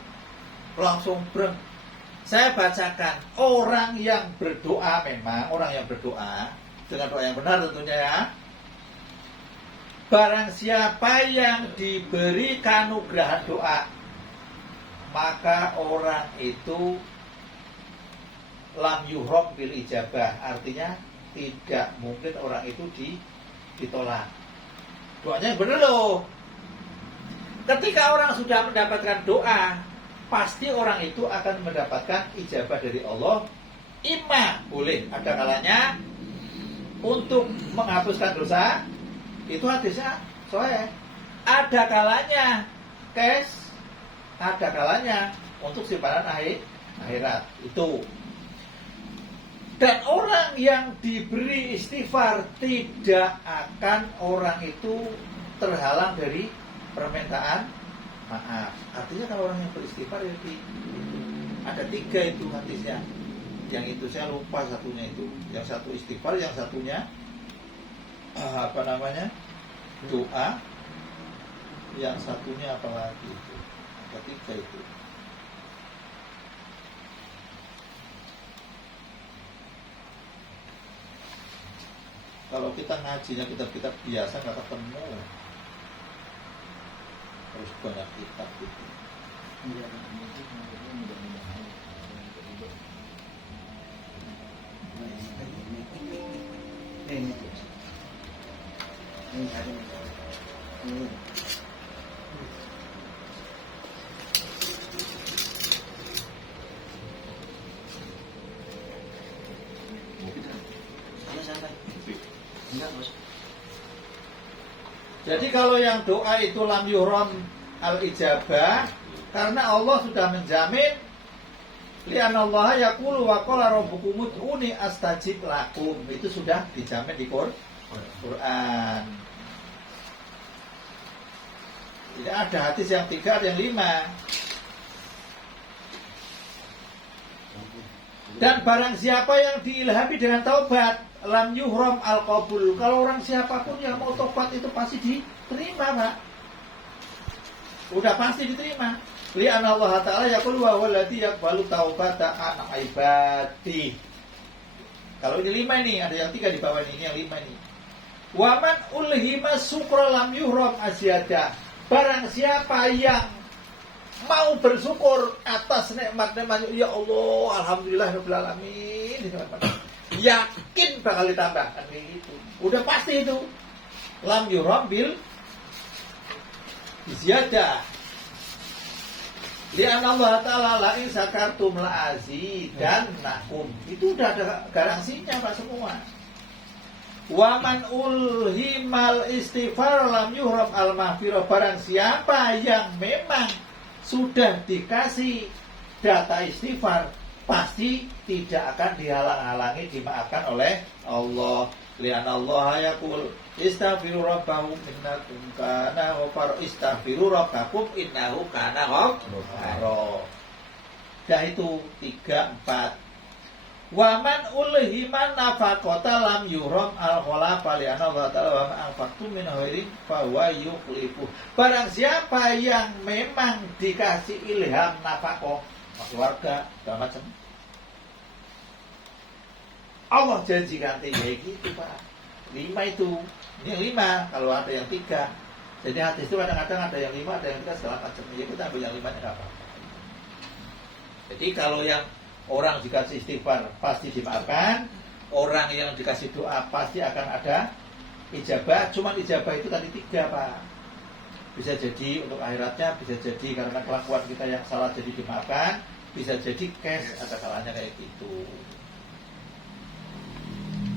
Langsung breng. Saya bacakan, orang yang berdoa memang, orang yang berdoa dengan doa yang benar tentunya ya. Barang siapa yang diberi kanugrahan doa, maka orang itu lam yuhram bil ijabah. Artinya tidak mungkin orang itu ditolak. Doanya yang benar loh. Ketika orang sudah mendapatkan doa, pasti orang itu akan mendapatkan ijabah dari Allah. Imma boleh ada kalanya untuk menghapuskan dosa, itu hadisnya soalnya. Ada kalanya ada kalanya untuk simpanan akhirat itu. Dan orang yang diberi istighfar tidak akan orang itu terhalang dari permintaan maaf. Artinya kalau orang yang beristighfar ya ada 3 itu hadisnya. Yang itu saya lupa satunya itu. Yang satu istighfar, yang satunya doa. Yang satunya apa lagi itu? Ada 3 itu. Kalau kita ngajinya kitab-kitab biasa nggak ketemu. Harus banyak kitab gitu. Jadi kalau yang doa itu lam yuhram al-ijabah, karena Allah sudah menjamin li'anna Allah yaqulu wa qala rabbukum ud'uni astajib lakum. Itu sudah dijamin di Quran. Jadi ada hadis yang 3, ada yang 5. Dan barang siapa yang diilhami dengan taubat, lam yuhram al-qabul. Kalau orang siapapun yang mau taubat itu pasti diterima, Pak. Udah pasti diterima. Li'anna Allah Ta'ala yaqulu wa huwa alladzi yaqbalu taubata an ibadi. Kalau ini 5 nih, ada yang 3 di bawah ini yang 5 nih. Wa man ulhima syukra lam yuhram asyada. Barang siapa yang mau bersyukur atas nikmat-nikmat, ya Allah, alhamdulillah rabbil alamin, yakin bakal ditambahkan gitu. Udah pasti itu. Lam yuhram bil ziyadah. Li'anna Allah Ta'ala la'in sakartum la'azidannakum. Itu udah ada garansinya Pak semua. Wa man ulhimal istighfar lam yuhrab al-mahfirah. Barang siapa yang memang sudah dikasih data istighfar, pasti tidak akan dihalang-halangi dimaafkan oleh Allah. Li'anna Allah yaqul istaghfiru rabbakum innakum kana ghafara. Istaghfiru rabbakum innahu kana ghafara. Dah itu 3, 4. Wa man ulhiman nafaqata lam yuhram al-khulafa li'anna Allah ta'ala wa ma anfaqtum min khairin fa huwa yukhlifu. Barang siapa yang memang dikasih ilham nafaqah, keluarga, segala macam, Allah janjikan kayak gitu Pak. 5 itu, ini 5 kalau ada yang 3. Jadi hadis itu kadang-kadang ada yang 5, ada yang 3 segala macam. Ya kita ambil yang 5-nya nggak apa-apa. Jadi kalau yang orang dikasih istighfar pasti dimaafkan, orang yang dikasih doa pasti akan ada ijabah. Cuma ijabah itu tadi 3 Pak. Bisa jadi untuk akhiratnya, bisa jadi karena kelakuan kita yang salah jadi dimaafkan, bisa jadi cash ada salahnya kayak gitu.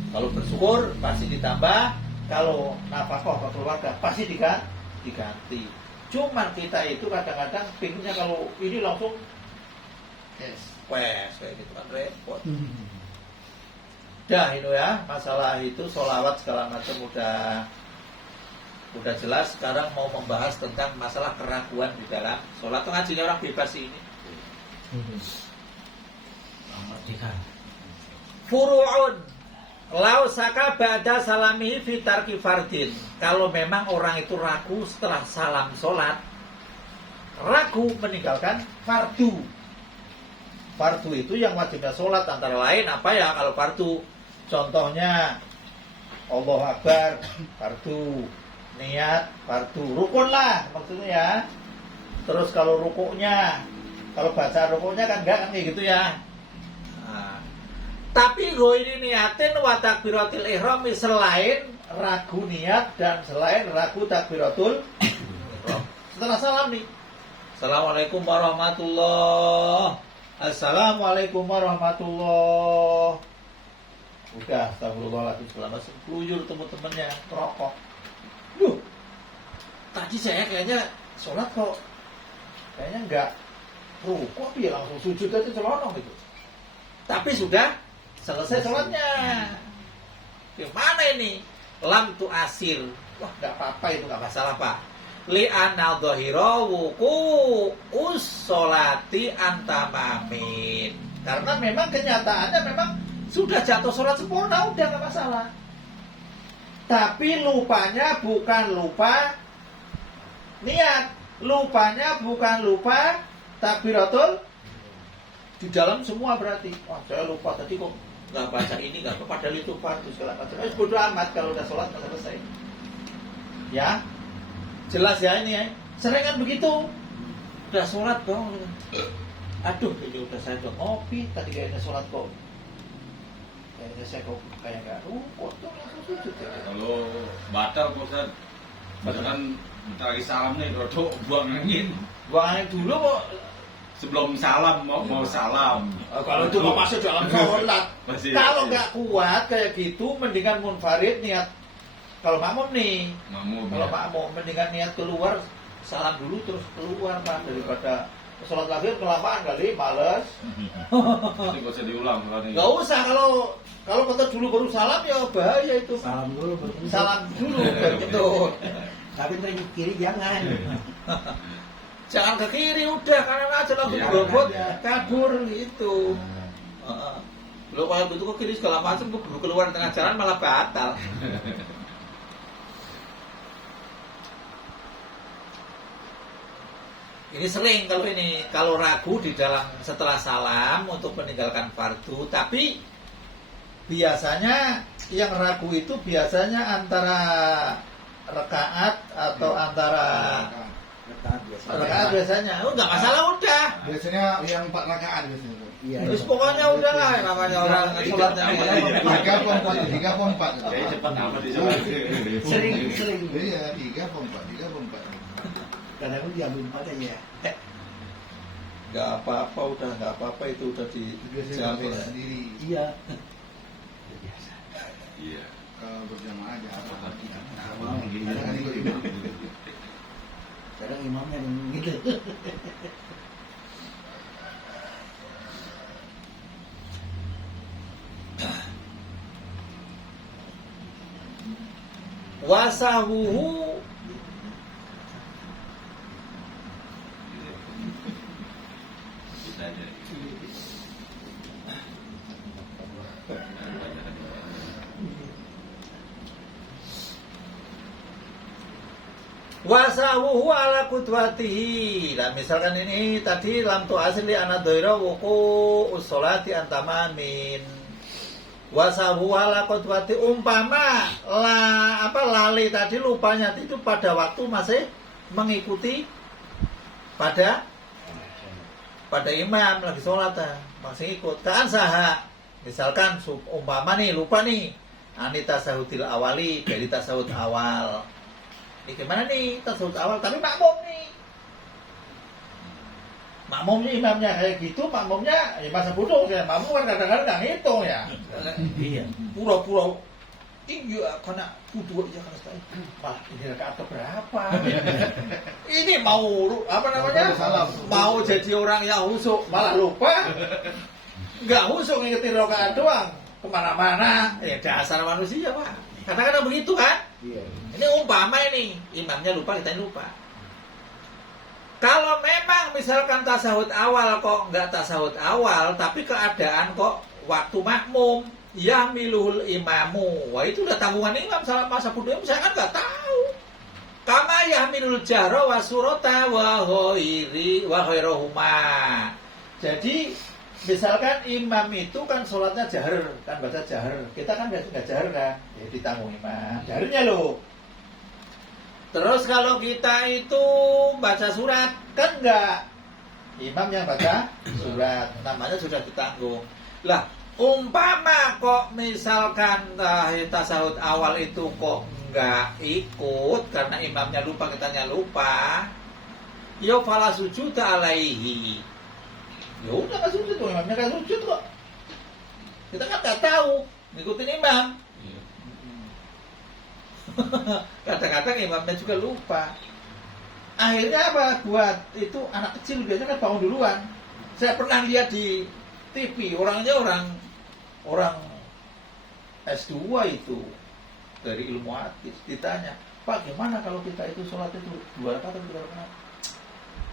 Kalau bersyukur pasti ditambah, kalau nafkah ke keluarga pasti diganti. Cuman kita itu kadang-kadang pinginnya kalau ini langsung kayak gitu kan repot. Dah itu ya, masalah itu sholawat segala macam udah jelas. Sekarang mau membahas tentang masalah keraguan di dalam sholat. Tuh ngajinya orang bebas sih ini. Furu'un lau saka ba'da salamihi fi tarki fardin. Kalau memang orang itu ragu setelah salam sholat, ragu meninggalkan fardu. Fardu itu yang wajibnya sholat antara lain apa ya? Kalau fardu contohnya Allahu Akbar, fardu, niat, fardu, rukun lah maksudnya ya. Terus kalau rukuknya, kalau baca rukuknya kan enggak kan kayak gitu ya. Nah, tapi gue ini niatin wa takbiratul ihram selain ragu niat dan selain ragu takbiratul ihram. Setelah salam nih, Assalamualaikum warahmatullahi. Assalamualaikum warahmatullahi. Udah, astagfirullahaladzim selama sekeluyur teman-temannya rokok. Duh, tadi saya kayaknya sholat kok kayaknya enggak rukuk, ya langsung sujud aja celonong gitu. Tapi sudah selesai sholatnya. Gimana ini? Lam tu asir. Wah, enggak apa-apa itu, enggak masalah Pak. Li'anna dhahira wuku us-sholati antamamin. Karena memang kenyataannya memang sudah jatuh sholat sempurna, udah enggak masalah. Tapi lupanya bukan lupa niat. Lupanya bukan lupa takbiratul di dalam semua berarti. Wah, saya lupa tadi kok nggak baca ini, nggak padahal itu fardu segala macam. Bodoh amat kalau udah sholat nggak selesai. Ya, jelas ya ini ya. Sering kan begitu. Udah sholat dong. Aduh, ini udah saya udah ngopi. Tadi kayaknya sholat kok. Kayaknya saya kok kayak nggak rukuk tuh langsung sujud. Kalau batal Ustaz, kan bentar lagi salam nih, dodok buang angin. Buang angin dulu kok. Sebelum salam mau salam. Kalau itu mau masuk dalam sholat. Kalau nggak kuat kayak gitu, mendingan munfarid niat. Kalau makmum nih, kalau makmum mendingan niat keluar, salam dulu terus keluar Pak, daripada sholat lagi kelamaan kali, males. Ini nggak usah diulang kalau ini. Nggak usah, kalau kata dulu baru salam ya bahaya itu. Salam dulu baru Salam dulu begitu. Tapi ke kiri jangan. Jangan ke kiri, udah kanan aja langsung bobot kabur gitu. Lo kalau gitu ke kiri segala macam, keburu keluar tengah jalan malah batal. Ini sering kalau ragu di dalam setelah salam untuk meninggalkan fardu, tapi biasanya yang ragu itu biasanya antara rakaat atau antara rakaat biasanya. Oh, enggak masalah udah. Biasanya yang 4 rakaat biasanya. Iya. Terus pokoknya udah lah namanya orang sholatnya. 3 atau 4. Jadi cepat amat di sholat. Sering. Iya, 3 atau 4. Kadang-kadang diambil 4 aja ya. nggak apa-apa, udah nggak apa-apa, itu udah Biasanya dijamin. kalau sendiri. Iya. Iya. Kalau berjamaah aja apa kita. Mau gitu. Ada kan ikut imam. Kadang imamnya yang gitu. Wasahuhu Kita aja. Wasahuhu ala kudwatihi. Nah, misalkan ini tadi lam tu asli anadhaira wuku usolati antamamin. Wasahuhu ala kudwati, umpama lali tadi lupanya itu pada waktu masih mengikuti pada imam lagi sholat, masih ikut. Kan saha. Misalkan umpama nih lupa nih anita tasahudil awali dari tasahud awal. Ini gimana nih tasawuf awal, tapi makmum nih. Makmumnya imamnya kayak gitu, makmumnya ya masa bodoh ya. Makmum kan kadang-kadang nggak ngitung ya. Iya. Pura-pura iya karena kudu aja kan sekali. Malah ini rakaat berapa? Ini mau apa namanya? Salam. Mau jadi orang yang husuk malah lupa. Nggak husuk ngingetin rakaat doang. Kemana-mana ya dasar manusia pak. Kadang-kadang begitu kan? Iya. Ini umpama ini, imamnya lupa, kita lupa. Kalau memang misalkan tasahud awal kok nggak tasahud awal, tapi keadaan kok waktu makmum, ya miluhul imamu. Wah itu udah tanggungan imam salah masa bodoh, saya kan nggak tahu. Kama yahmilul jahra wa surata wa ghairuhuma. Jadi misalkan imam itu kan sholatnya jahar, kan baca jahar. Kita kan nggak jahar kan, ya ditanggung imam. Jaharnya loh. Terus kalau kita itu baca surat, kan enggak. Imam yang baca surat, namanya sudah ditanggung. Lah, umpama kok misalkan tasawuf awal itu kok enggak ikut karena imamnya lupa, kitanya lupa. Ya fala sujud alaihi. Ya udah enggak sujud, imamnya enggak sujud kok. Kita kan enggak tahu, ngikutin imam. Kadang-kadang imamnya juga lupa. Akhirnya apa? Buat itu anak kecil biasanya kan bangun duluan. Saya pernah lihat di TV, orangnya orang S2 itu dari ilmu hadis. Ditanya, Pak gimana kalau kita itu sholat itu 2 rakaat atau 3 rakaat?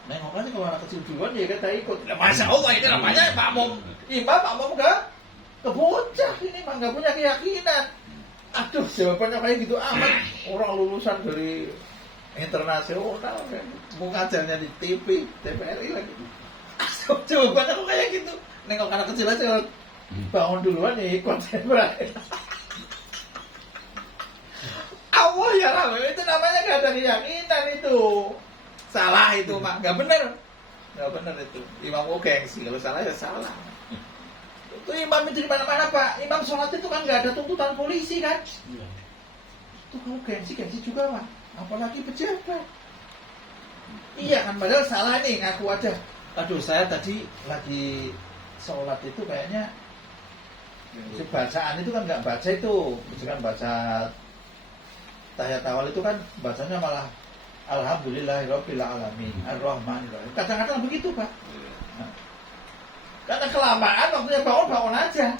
Nengok aja kalau anak kecil duluan ya kita ikut. Nah, Masya Allah itu namanya makmum. Makmum ke bocah ini mah nggak punya keyakinan. Aduh, jawabannya kayak gitu amat. Orang lulusan dari internasional kan, mau ngajarnya di TV, TVRI lagi. Aduh, jawabannya kok kayak gitu. Nengok anak kecil aja bangun duluan ya ikut berakhir. Allah ya lah, itu namanya gak ada keyakinan itu. Salah itu mak, gak bener. Gak bener itu. Imam gengsi, kalau salah ya salah. Itu imam itu di mana-mana pak. Imam sholat itu kan nggak ada tuntutan polisi kan. Iya. Itu kalau gengsi juga pak. Apalagi pejabat. Iya kan padahal salah nih ngaku aja. Aduh saya tadi lagi sholat itu kayaknya bacaan itu kan nggak baca itu. Misalkan baca tahiyat awal itu kan bacanya malah Alhamdulillahirabbil alamin Ar-Rahmanirrahim. Kadang-kadang begitu pak. Karena kelamaan waktunya bangun aja.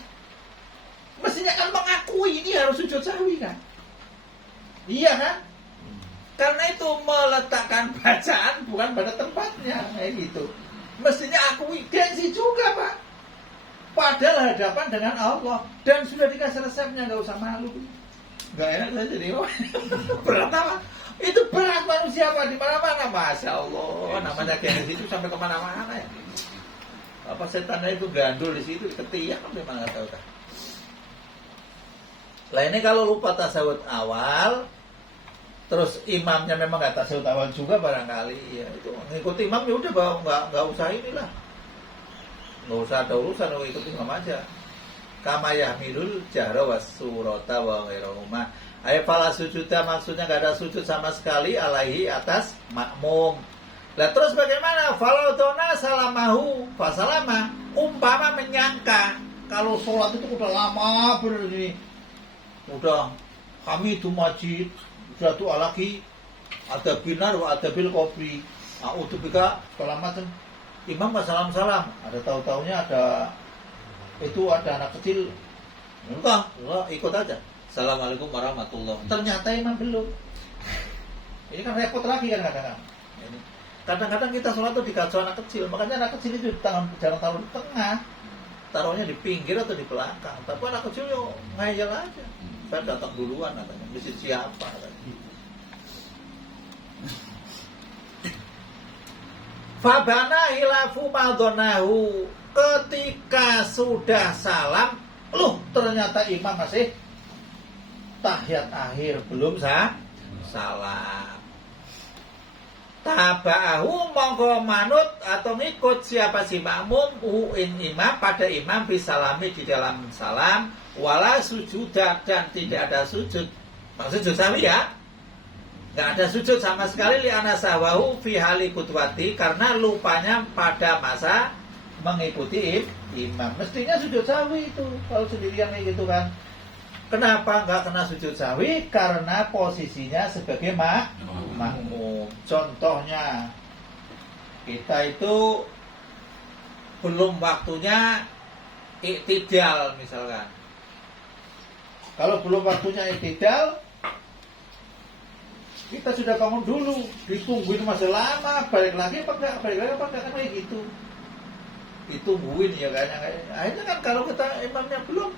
Mestinya kan mengakui ini harus sujud sahwi kan. Iya kan? Karena itu meletakkan bacaan bukan pada tempatnya kayak gitu. Mestinya akui, gengsi juga pak. Padahal hadapan dengan Allah dan sudah dikasih resepnya, nggak usah malu. Nggak enak saya jadi berat apa? Itu berat manusia pak di mana-mana. Masya Allah, namanya gengsi itu sampai kemana-mana ya. Apa setannya itu gandul di situ ketiak kan memang nggak tahu kan. Lah ini kalau lupa tasawuf awal, terus imamnya memang nggak tasawuf awal juga barangkali ya itu ngikuti imam ya udah nggak usah inilah, nggak usah ada urusan lo ikuti imam aja. Kama yahmilul jahra was surata wa ghairuhuma. Ay fala sujuda maksudnya nggak ada sujud sama sekali alaihi atas makmum. Lah terus bagaimana? Falaudona salamahu fasalama. Umpama menyangka kalau sholat itu udah lama bener ini. Udah kami itu majid, udah tuh lagi ada binar, ada bil kopri. Untuk bika segala macam. Imam nggak salam-salam. Ada tahu-taunya ada itu ada anak kecil. Enggak, ikut aja. Assalamualaikum warahmatullahi. Ternyata imam belum. Ini kan repot lagi kan kadang-kadang. Kadang-kadang kita sholat tuh dikacau anak kecil, makanya anak kecil itu jangan taruh di tengah, taruhnya di pinggir atau di belakang. Tapi anak kecil yo ngayal aja. Saya datang duluan katanya, mesti siapa katanya. Fabana hilafu madonahu. Ketika sudah salam, ternyata imam masih tahiyat akhir belum salam. Taba'ahu monggo manut atau ngikut siapa si makmum imam pada imam bisalami di dalam salam wala sujudah dan tidak ada sujud. Maksud sujud sawi ya. Nggak ada sujud sama sekali li anasawahu fi hali kutwati karena lupanya pada masa mengikuti imam. Mestinya sujud sawi itu kalau sendirian kayak gitu kan. Kenapa nggak kena sujud sawi? Karena posisinya sebagai makmum. Contohnya kita itu belum waktunya iktidal misalkan. Kalau belum waktunya iktidal, kita sudah bangun dulu, ditungguin masih lama, balik lagi apa enggak kan kayak gitu. Ditungguin ya kayaknya. Akhirnya kan kalau kita imamnya belum,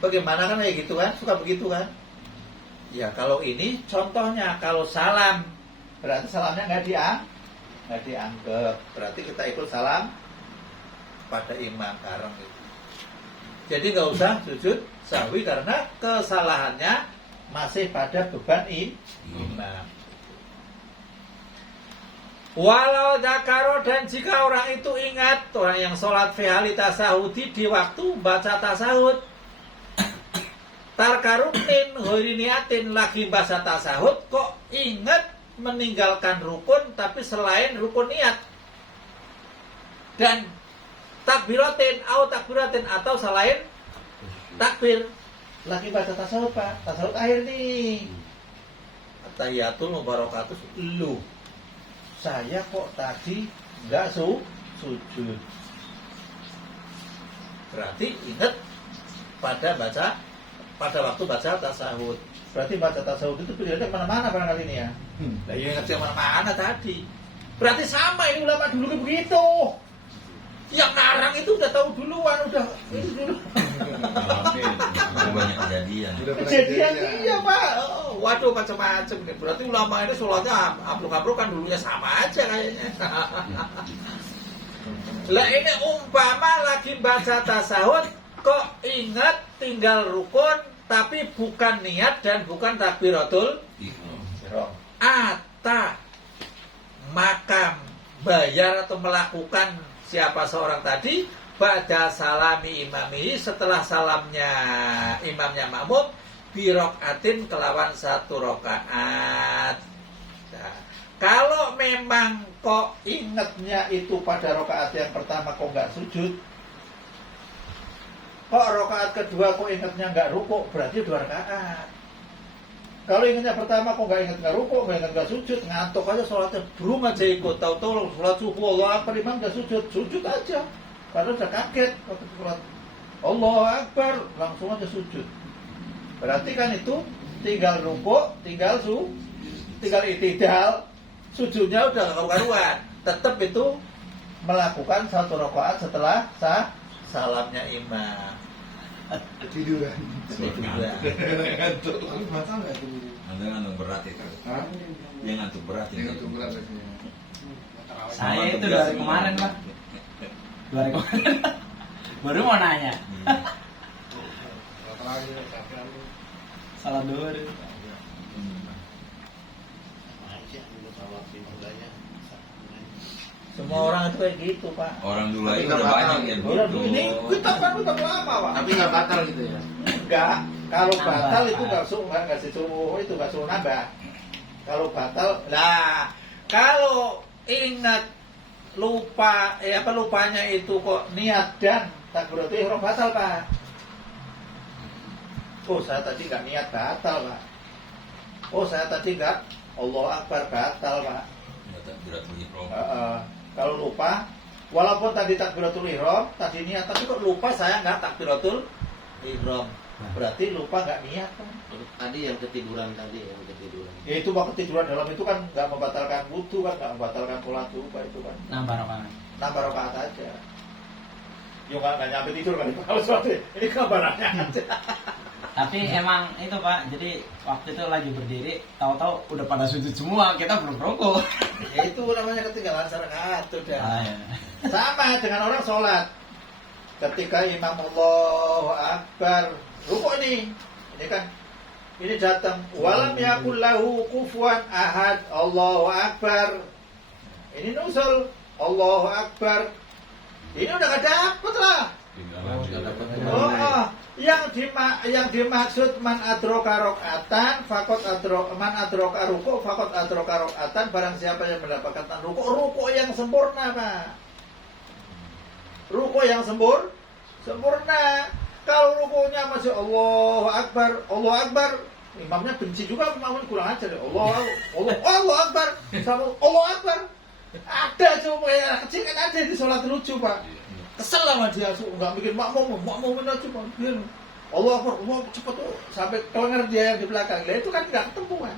bagaimana kan kayak gitu kan, suka begitu kan. Ya kalau ini contohnya kalau salam berarti salamnya nggak dianggap, berarti kita ikut salam pada imam bareng gitu. Jadi nggak usah sujud sahwi karena kesalahannya masih pada beban imam. Walau dakaro dan jika orang itu ingat, orang yang sholat fi hali tasahudi di waktu baca tasahud, tarkarutin horiniatin lagi baca tasahud kok ingat meninggalkan rukun tapi selain rukun niat dan takbiratin atau selain takbir lagi baca tasawuf Pak, tasawuf akhir nih tahiyatul mubarakatus lu saya kok tadi nggak sujud berarti ingat pada waktu baca tasawuf. Berarti baca tasawuf itu pilihannya kemana-mana barangkali ini ya. Nah, ya ingat yang mana-mana tadi. Berarti sama ini ulama dulu begitu. Yang ngarang itu udah tahu duluan, udah itu dulu. Banyak kejadian. Kejadian iya Pak. Oh, waduh macam-macam. Berarti ulama ini sholatnya abruk-abruk kan dulunya sama aja kayaknya. Lah ini umpama lagi baca tasawuf kok ingat tinggal rukun tapi bukan niat dan bukan takbiratul ihram. Maka bayar atau melakukan siapa seorang tadi pada salami imami setelah salamnya imamnya makmum birokaatin kelawan 1 rakaat. Nah, kalau memang kok ingatnya itu pada rakaat yang pertama kok nggak sujud, kok rakaat kedua kok ingatnya nggak rukuk, berarti 2 rakaat. Kalau ingatnya pertama kok nggak ingat nggak rukuk, nggak ingat nggak sujud, ngantuk aja sholatnya, belum aja ikut, tahu-tahu sholat subuh Allah Akbar imam nggak sujud aja, karena udah kaget waktu sholat Allah Akbar langsung aja sujud. Berarti kan itu tinggal rukuk, tinggal itidal, sujudnya udah nggak karuan. Tetap itu melakukan 1 rakaat setelah salamnya imam. Tiduran. Ngantuk. Tapi batal nggak itu? Ada ngantuk berat itu. Hah? Dia ngantuk berat itu. Ngantuk berat rasanya. Saya itu dari kemarin Pak. Dari kemarin. Baru mau nanya. Salah dua. Semua orang itu kayak gitu Pak. Orang dulu Tapi aja nggak udah batal banyak gitu. yang Orang begitu. ini kita kan udah lama Pak. Tapi nggak batal gitu ya? Enggak, kalau Nambah, batal itu Pak. nggak disuruh itu nggak suruh nambah. Kalau batal, lah kalau ingat lupa lupanya itu kok niat dan takbiratul ihram batal, Pak. Oh, saya tadi nggak niat, batal, Pak. Oh, saya tadi nggak Allahu Akbar, batal, Pak. Ya, takbiratul ihram. Kalau lupa, walaupun tadi takbiratul ihram, tadi niat, tapi kok lupa saya nggak takbiratul ihram. Berarti lupa nggak niat, Pak. Tadi yang ketiduran tadi. Ya itu mah ketiduran dalam itu kan nggak membatalkan wudu kan, nggak membatalkan sholat lupa itu kan. Nambah rakaat. Nambah rakaat aja. Yo nggak nyampe tidur kan kalau sholat ini kabarannya aja. Tapi emang itu Pak, jadi waktu itu lagi berdiri, tahu-tahu udah pada sujud semua, kita belum rokok. Ya itu namanya ketinggalan rakaat udah. Iya. Sama dengan orang sholat. Ketika imam Allahu Akbar rukuk ini kan ini datang walam yakul lahu kufuwan ahad Allahu Akbar. Ini nusul Allahu Akbar. Ini udah gak dapet lah. Yang dimaksud man adroka rokatan fakot man adroka rukuk fakot adroka rokatan, barang siapa yang mendapatkan rukuk yang sempurna, Pak. Rukuk yang sempurna. Kalau rukuknya masih Allahu Akbar, imamnya benci juga, imamnya kurang ajar. Allahu Akbar, sama Allahu Akbar. Ada cuma yang kecil kan ada di sholat lucu, Pak. Kesel sama dia, nggak bikin makmumin aja, Pak. Allahu Akbar, cepet tuh sampai kelengar dia yang di belakang. Nah, itu kan nggak ketemu kan.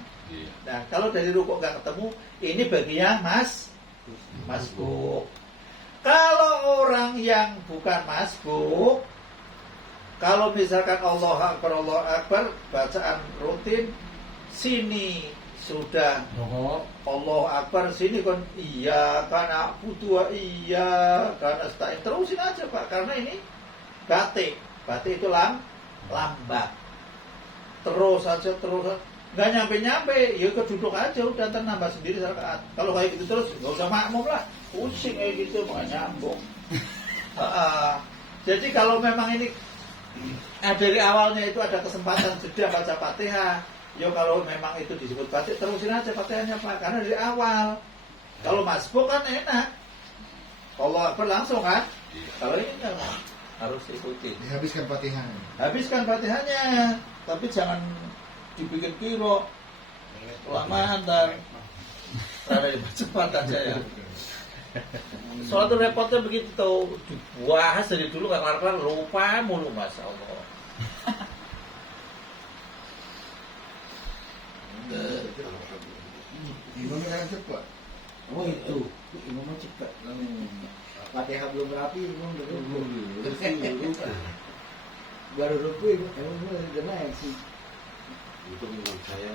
Nah, kalau dari rukuk nggak ketemu, ini bagian masbuk. Kalau orang yang bukan masbuk, kalau misalkan Allahu Akbar, bacaan rutin, sini sudah Rokok. Allahu Akbar, sini kan iya, karena butuh iya, karena stain, terusin aja, Pak, karena ini batik itu lambat, terus aja, nggak nyampe, ya keduduk aja, udah ntar nambah sendiri rakaat. Kalau kayak gitu terus, nggak usah makmum lah, pusing kayak gitu, nggak nyambung. Jadi kalau memang ini dari awalnya itu ada kesempatan jeda baca Fatihah, ya kalau memang itu disebut batik, terusin aja Fatihahnya, Pak, karena dari awal. Kalau masbuk kan enak, Allah Akbar langsung kan. Kalau ini kan harus ikutin. Dihabiskan Fatihah. Habiskan Fatihahnya, tapi jangan dibikin kiro lama ntar karena dipercepat aja ya. Soal itu repotnya begitu tuh, dibahas dari dulu gak kelar-kelar, lupa mulu, Masya Allah. Imamnya kan cepat. Oh itu imamnya cepat. Fatihah belum rapi, imam belum. Baru ruku emang udah naik sih. Itu imam saya.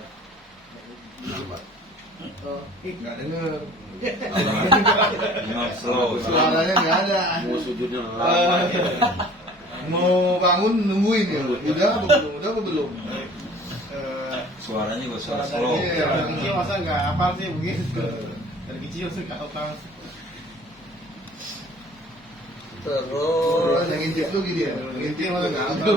Oh, Nggak denger. Imam slow. Suaranya nggak ada. mau sujudnya lama. Mau bangun nungguin ya. Udah apa belum? Suaranya juga suara slow. Iya. Dari kecil masa nggak hafal sih begitu. Dari kecil sih nggak hafal. Terus Yang intip tuh gini ya. Intip masa nggak hafal.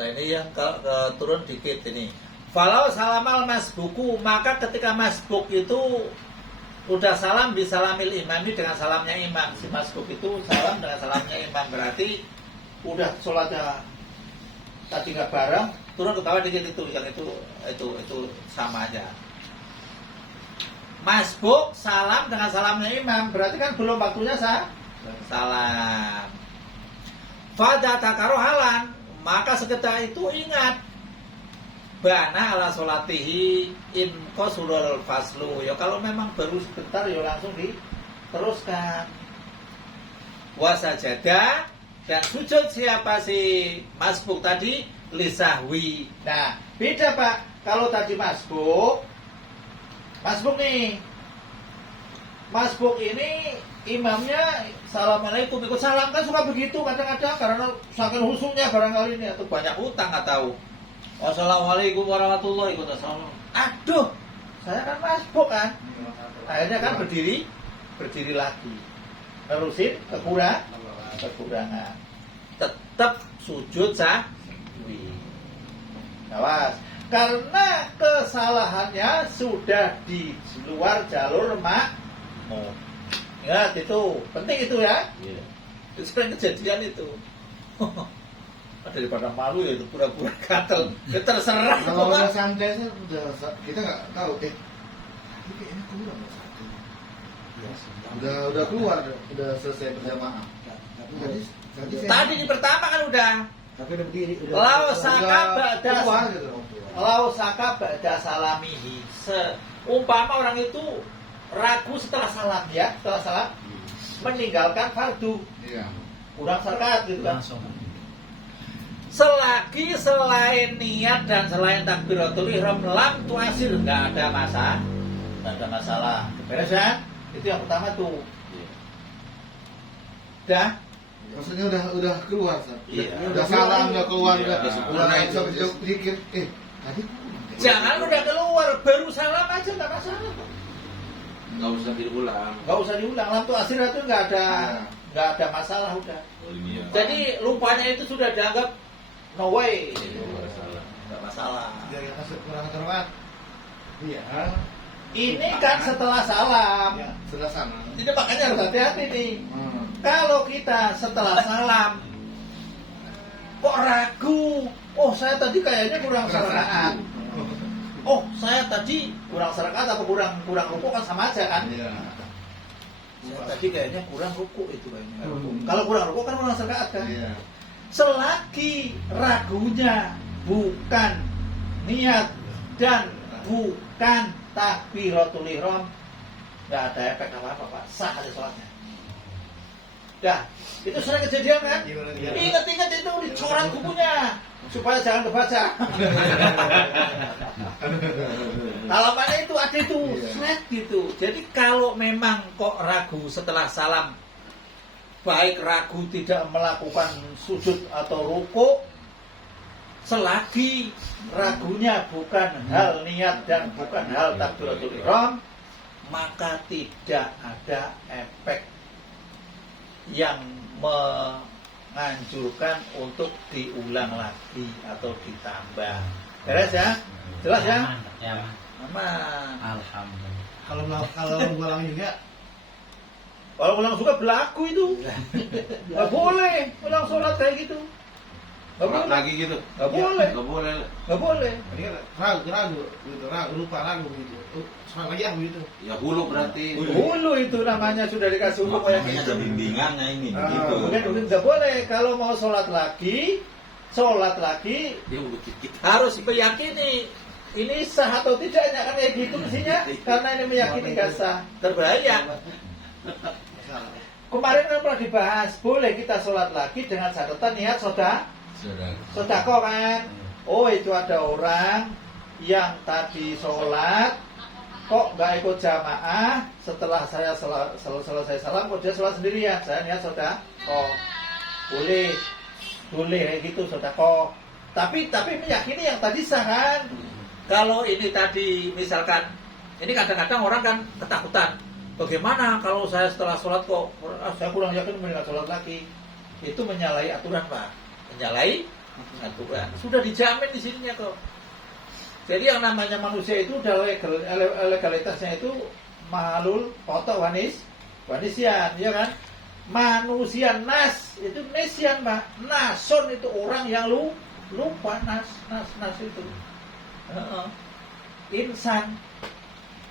nah ini yang turun dikit ini. Falau salamal masbuku, maka ketika masbuk itu udah salam bisalamil imami, dengan salamnya imam. Si masbuk itu salam dengan salamnya imam, berarti udah sholatnya tadi nggak bareng, turun ke bawah dikit itu, yang itu sama aja. Masbuk salam dengan salamnya imam, berarti kan belum waktunya salam. Fada takarohalan, maka sekedar itu ingat bana ala sholatihi in qasurul faslu. Ya kalau memang baru sebentar ya langsung diteruskan. Wasajada, dan sujud siapa si masbuk tadi, lisahwi. Nah, beda, Pak. Kalau tadi masbuk nih. Masbuk ini imamnya assalamualaikum, ikut salam, kan suka begitu kadang-kadang karena saking khusyuknya barangkali ini, atau banyak utang nggak tahu. Wassalamualaikum warahmatullahi wabarakatuh. Aduh, saya kan masbuk kan. Akhirnya kan berdiri lagi. Terusin kekurangan. Tetap sujud sahwi. Awas. Karena kesalahannya sudah di luar jalur makmum. Ingat itu, penting itu ya. Iya. Itu sering kejadian itu. Daripada malu ya itu pura-pura gatel. Ya terserah. Kalau Pak. udah santai sih, kita nggak tahu. Tapi kayaknya kurang loh satu. Udah keluar, udah selesai berjamaah. Tadi Tadi di pertama kan udah. Tapi udah berdiri. Lau saka keluar ba'da gitu. Lau saka ba'da salamihi. Umpama orang itu ragu setelah salam ya, setelah salam meninggalkan fardu, Iya. kurang rakaat gitu kan. Langsung. Selagi selain niat dan selain takbiratul ihram lam tuasir, nggak ada masalah. Beres ya? Itu yang pertama tuh. Dah. Maksudnya udah keluar, Sat. Iya. Udah salam, udah keluar, Iya, udah udah sempurna itu. sampai dikit. Tadi Jangan udah keluar baru salam aja nggak masalah. Nggak usah diulang. Nggak usah diulang. Lam tuasir itu nggak ada masalah udah. Iya. Jadi lupanya itu sudah dianggap no way. Nggak masalah. Nggak masalah. Biar kita kurang terwat. iya, Ini kan setelah salam. Ya. sudah sana. Jadi makanya harus hati-hati nih. Hmm. Kalau kita setelah salam kok ragu, oh saya tadi kayaknya kurang serakaat. Oh saya tadi kurang serakaat atau kurang ruku kan sama aja kan? Iya. Saya tadi kayaknya kurang ruku itu kayaknya. Kalau kurang ruku kan kurang serakaat kan? Iya. Selagi ragunya bukan niat dan bukan takbiratul ihram, nggak ada efek apa-apa Pak, sah aja sholatnya. Dah, itu sering kejadian kan? Ingat-ingat itu dicoret bukunya supaya jangan kebaca. Halamannya itu ada itu, slide gitu. Jadi kalau memang kok ragu setelah salam, baik ragu tidak melakukan sujud atau ruku, selagi ragunya bukan hal niat dan bukan hal takbiratul ihram, maka tidak ada efek yang menganjurkan untuk diulang lagi atau ditambah. Beres ya? Jelas ya? Ya. Aman. Alhamdulillah. Kalau ulang juga Kalau ulang juga berlaku itu. Gak boleh ulang sholat kayak gitu. Gak Sholat boleh. lagi gitu. Gak boleh. Nggak boleh. Gak boleh. ini kan ragu gitu, ragu gitu. Soal lagi begitu. Ya hulu berarti. Hulu itu namanya sudah dikasih hukum kayak Makanya gitu. ada bimbingannya ini begitu. Mungkin nggak boleh kalau mau sholat lagi Dia udah kita. harus meyakini ini sah atau tidaknya kan kayak gitu mestinya karena ini meyakini nggak sah berbahaya. Kemarin kan pernah dibahas boleh kita sholat lagi dengan catatan niat sodako kan. Oh itu ada orang yang tadi sholat kok nggak ikut jamaah, setelah saya selesai salam kok dia sholat sendirian, saya niat sodako. Boleh kayak gitu sodako. Tapi meyakini yang tadi sah kan. Kalau ini tadi misalkan, ini kadang-kadang orang kan ketakutan. Bagaimana kalau saya setelah sholat kok saya kurang yakin mendingan sholat lagi? Itu menyalahi aturan Pak. Menyalahi aturan. Sudah dijamin di sininya kok. Jadi yang namanya manusia itu udah legalitasnya itu mahalul foto wanisian, ya kan? Manusia nas itu nesian Pak. Nason itu orang yang lupa nas itu. Insan.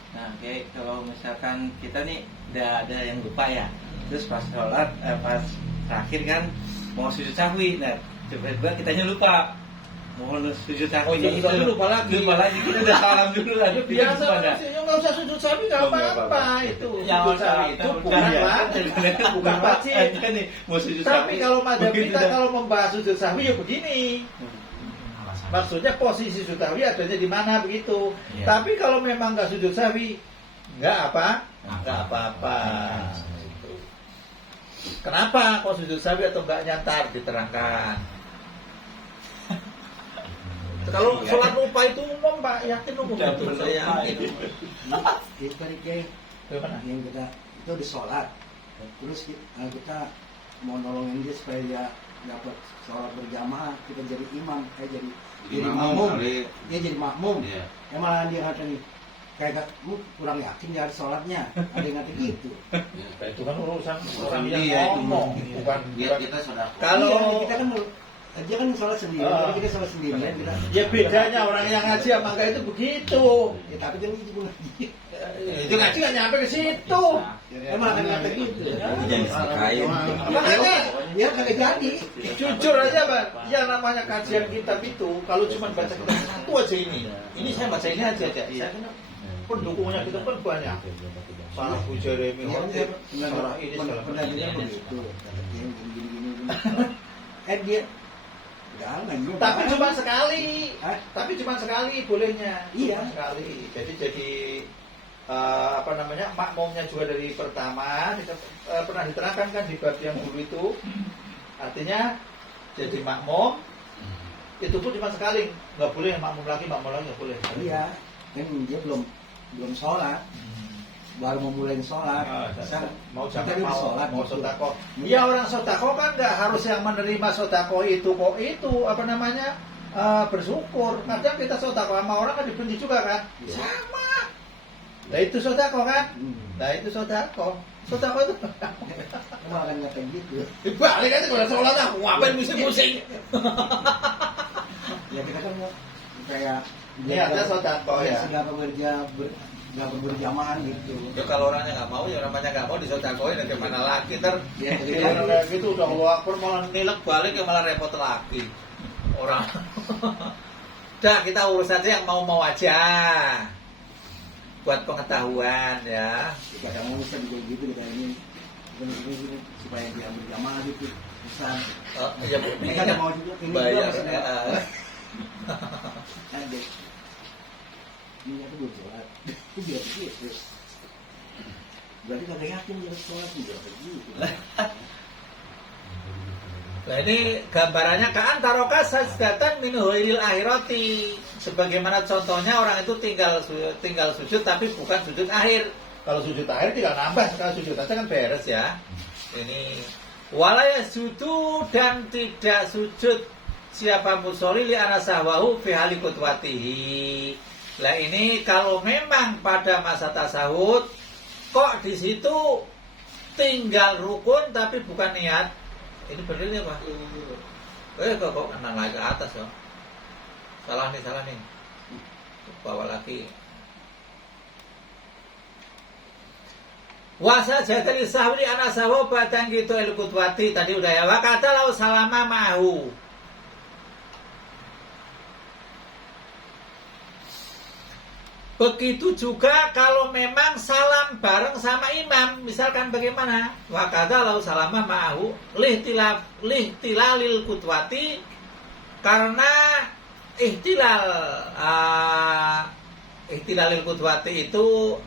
Nah, oke, kalau misalkan kita nih udah ada yang lupa ya, terus pas sholat, pas terakhir kan mau sujud sahwi, nah tiba-tiba kitanya lupa mau sujud sahwi. Oh iya, kita lupa lagi. Kita udah salam dulu lah. Itu biasa manusia, nggak usah sujud sahwi nggak apa-apa itu. Yang Sujud sahwi itu bukan wajib. Nih, mau sujud Tapi kalau madhab begitu kita dah. kalau membahas sujud sahwi ya begini. Maksudnya posisi sujud sahwi adanya di mana begitu. Iya. Tapi kalau memang nggak sujud sahwi, nggak apa-apa. Gitu. Kenapa kok sujud sahwi atau nggak nyantar diterangkan. Kalau sholat lupa itu umum Pak, yakin umum Udah itu belum, saya Pak, yakin. itu. Itu tadi kayak Bagaimana? yang kita itu di sholat, terus kita mau nolongin dia supaya dia dapat sholat berjamaah, kita jadi imam, jadi jadi Makmum makmum, kali. dia jadi makmum. Iya. Ya malah dia kata nih, kayak lu kurang yakin dia harus sholatnya. Ada yang kata gitu. Nah, itu kan urusan orang Dia yang itu. ngomong, bukan Biar kita sedekah. Kalau- Iya, kita kan dia kan sholat sendiri, Ah. kalau kita sholat sendirian kita. ya bedanya orang yang ngaji sama enggak itu begitu. Ya tapi kan itu ngaji. Itu ngaji nggak nyampe ke situ. Emang akan kata gitu. Jangan disekain. Makanya Ya kagak jadi. jujur aja Bang, yang namanya kajian kitab itu kalau cuma baca kitab satu aja ini saya baca ini aja. Saya kan pendukungnya kita kan banyak. Sarah Bu Jeremy, Iya kan Hotip, Sarah ini segala pernah macam. dia begitu. Gini. Dia jangan. Tapi cuma sekali. Hah? Tapi cuma sekali bolehnya. Iya. Cuma sekali. Jadi apa namanya makmumnya juga dari pertama kita pernah diterangkan kan di bab yang dulu itu. Artinya jadi makmum itu pun cuma sekali, nggak boleh makmum lagi nggak boleh. Iya, kan dia belum sholat, baru mau mulai sholat. Mau Kita jangan udah mau sholat, mau gitu. sodako. Ya orang sodako kan nggak harus yang menerima sodako itu kok itu apa namanya bersyukur. Kadang kita sodako sama orang kan dibenci juga kan. Sama. Nah itu sodako kan. Nah itu sodako. Sodako itu Emang akan kata gitu. dibalik aja kalau sholat ah, ngapain musik-musik. Ya kita kan kayak Niatnya sodako ya. Nggak berjamaah gitu. Ya kalau orangnya nggak mau, ya namanya nggak mau disodakoin, bagaimana lagi Ya, kalau kayak gitu udah Allah Akbar malah nilek balik ya malah repot lagi orang. Dah kita urus aja yang mau aja buat pengetahuan ya. Kadang bisa juga gitu kita ini supaya dia berjamaah gitu. Bisa. Ya Ini kan mau juga ini juga bayar. maksudnya. Ada. Ini aku belum sholat. Itu biar begitu. Berarti kagak yakin dia sholat juga begitu. Nah ini gambarannya keantaroka sajdatan min ghairil akhirati. Sebagaimana contohnya orang itu tinggal sujud tapi bukan sujud akhir. Kalau sujud akhir tinggal nambah, kalau sujud aja kan beres ya. Ini walaya sudu dan tidak sujud siapa musolli li anasahwahu fi hali qudwatihi. Lah ini kalau memang pada masa tasawuf kok di situ tinggal rukun tapi bukan niat. Ini berdiri apa? Kok kena lagi ke atas ya? Salah nih. Bawa lagi. Wasa jatali sahwi anak sahwa batang gitu el-kutwati tadi udah ya. Wakata lau salama ma'hu. Begitu juga kalau memang salam bareng sama imam, misalkan bagaimana? Wakada lau salama ma'ahu lihtilalil kutwati, karena ihtilalil kutwati itu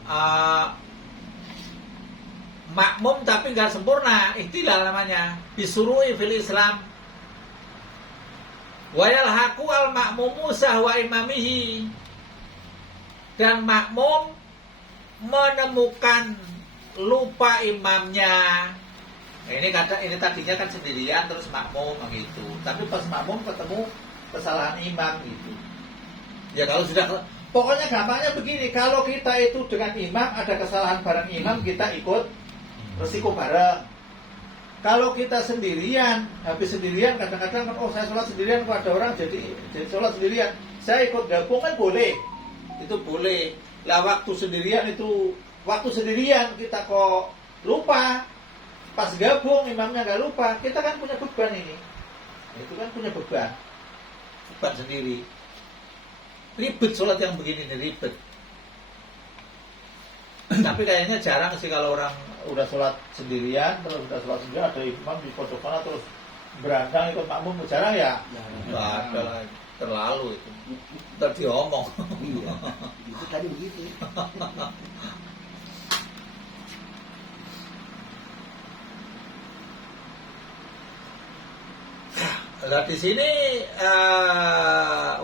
makmum tapi nggak sempurna, ihtilal namanya, bisurui fil Islam. Wayal haku al makmumu sahwa imamihi. Dan makmum menemukan lupa imamnya. Nah, ini tadinya kan sendirian terus makmum begitu. Tapi pas makmum ketemu kesalahan imam gitu. Ya kalau sudah pokoknya gampangnya begini, kalau kita itu dengan imam ada kesalahan bareng imam, kita ikut resiko bareng. Kalau kita sendirian, habis sendirian kadang-kadang kan saya sholat sendirian kok ada orang jadi sholat sendirian. Saya ikut gabung kan boleh. Itu boleh. Lah waktu sendirian kita kok lupa, pas gabung imamnya nggak lupa, kita kan punya beban ini. Itu kan punya beban sendiri. Ribet sholat yang begini nih, ribet. Tapi kayaknya jarang sih kalau orang udah sholat sendirian, terus udah sholat sendirian ada imam di pojok mana terus berandang ikut makmum, jarang ya? Nggak ada lah, terlalu itu. Ntar diomong. Iya. Itu tadi begitu. Lah di sini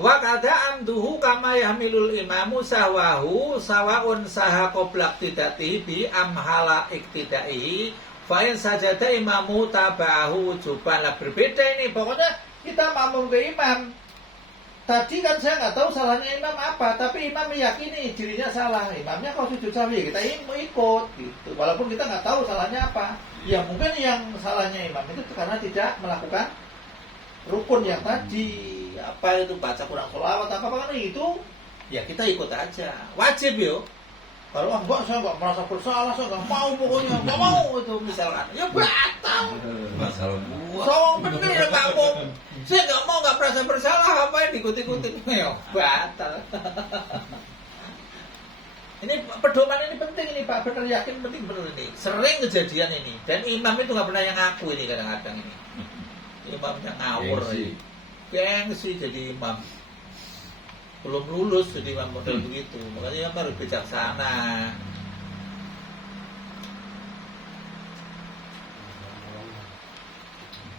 wa kada amduhu kama yahmilul imamu sahwahu sawaun saha qabla iktidatihi bi amhala iktidaihi fa in sajada imamu tabahu wujuban. Lah berbeda ini, pokoknya kita makmum ke imam. tadi kan saya nggak tahu salahnya imam apa, tapi imam meyakini dirinya salah. Imamnya kalau sujud sahwi kita ikut gitu. Walaupun kita nggak tahu salahnya apa. Ya mungkin yang salahnya imam itu karena tidak melakukan rukun yang tadi, apa itu baca kurang sholawat apa kan itu, ya kita ikut aja. Wajib yo. Kalau enggak saya nggak merasa bersalah, saya nggak mau pokoknya nggak mau itu misalkan, ya batal. Masalah gua. Soalnya bener ya nggak mau. Saya nggak mau nggak merasa bersalah, apa yang diikut-ikutin, ya batal. Ini pedoman ini penting ini Pak, benar yakin penting benar ini. Sering kejadian ini dan imam itu nggak pernah yang ngaku ini kadang-kadang ini. Imamnya ngawur ini. Gengsi jadi imam. Belum lulus jadi imam model begitu. Makanya imam harus bijaksana.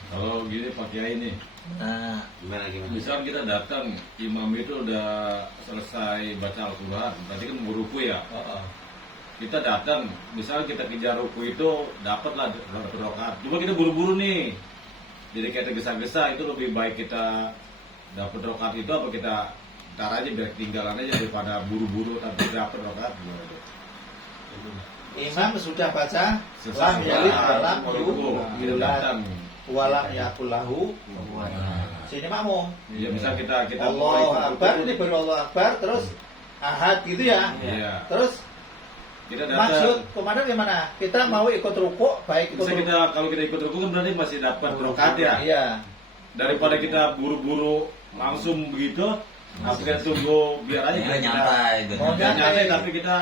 Kalau gini Pak Kiai nih, Nah, Gimana? misal kita datang, imam itu udah selesai baca Al-Quran, berarti kan beruku ya. Kita datang, misal kita kejar ruku itu dapatlah rakaat. Cuma kita buru-buru nih, jadi kayak tergesa-gesa, itu lebih baik kita dapat rakaat itu apa kita ntar aja biar ketinggalan aja daripada buru-buru tapi dapat rakaat. imam sudah baca Selesai. lam yalid walam Ruku, kita datang. walam yakul lahu. Sini makmum. Ya misal kita Allahu Akbar, ini baru Allahu Akbar, terus ahad gitu ya. Iya. Terus Kita datang. maksud komandan gimana? Kita mau ikut rukuk, baik ikut Bisa rukuk. kita kalau kita ikut ruku kan berarti masih dapat rakaat ya. Iya. Daripada kita buru-buru langsung begitu, apa kita tunggu biar aja Ya, kita nyantai, Mau biar nyantai. nyantai tapi kita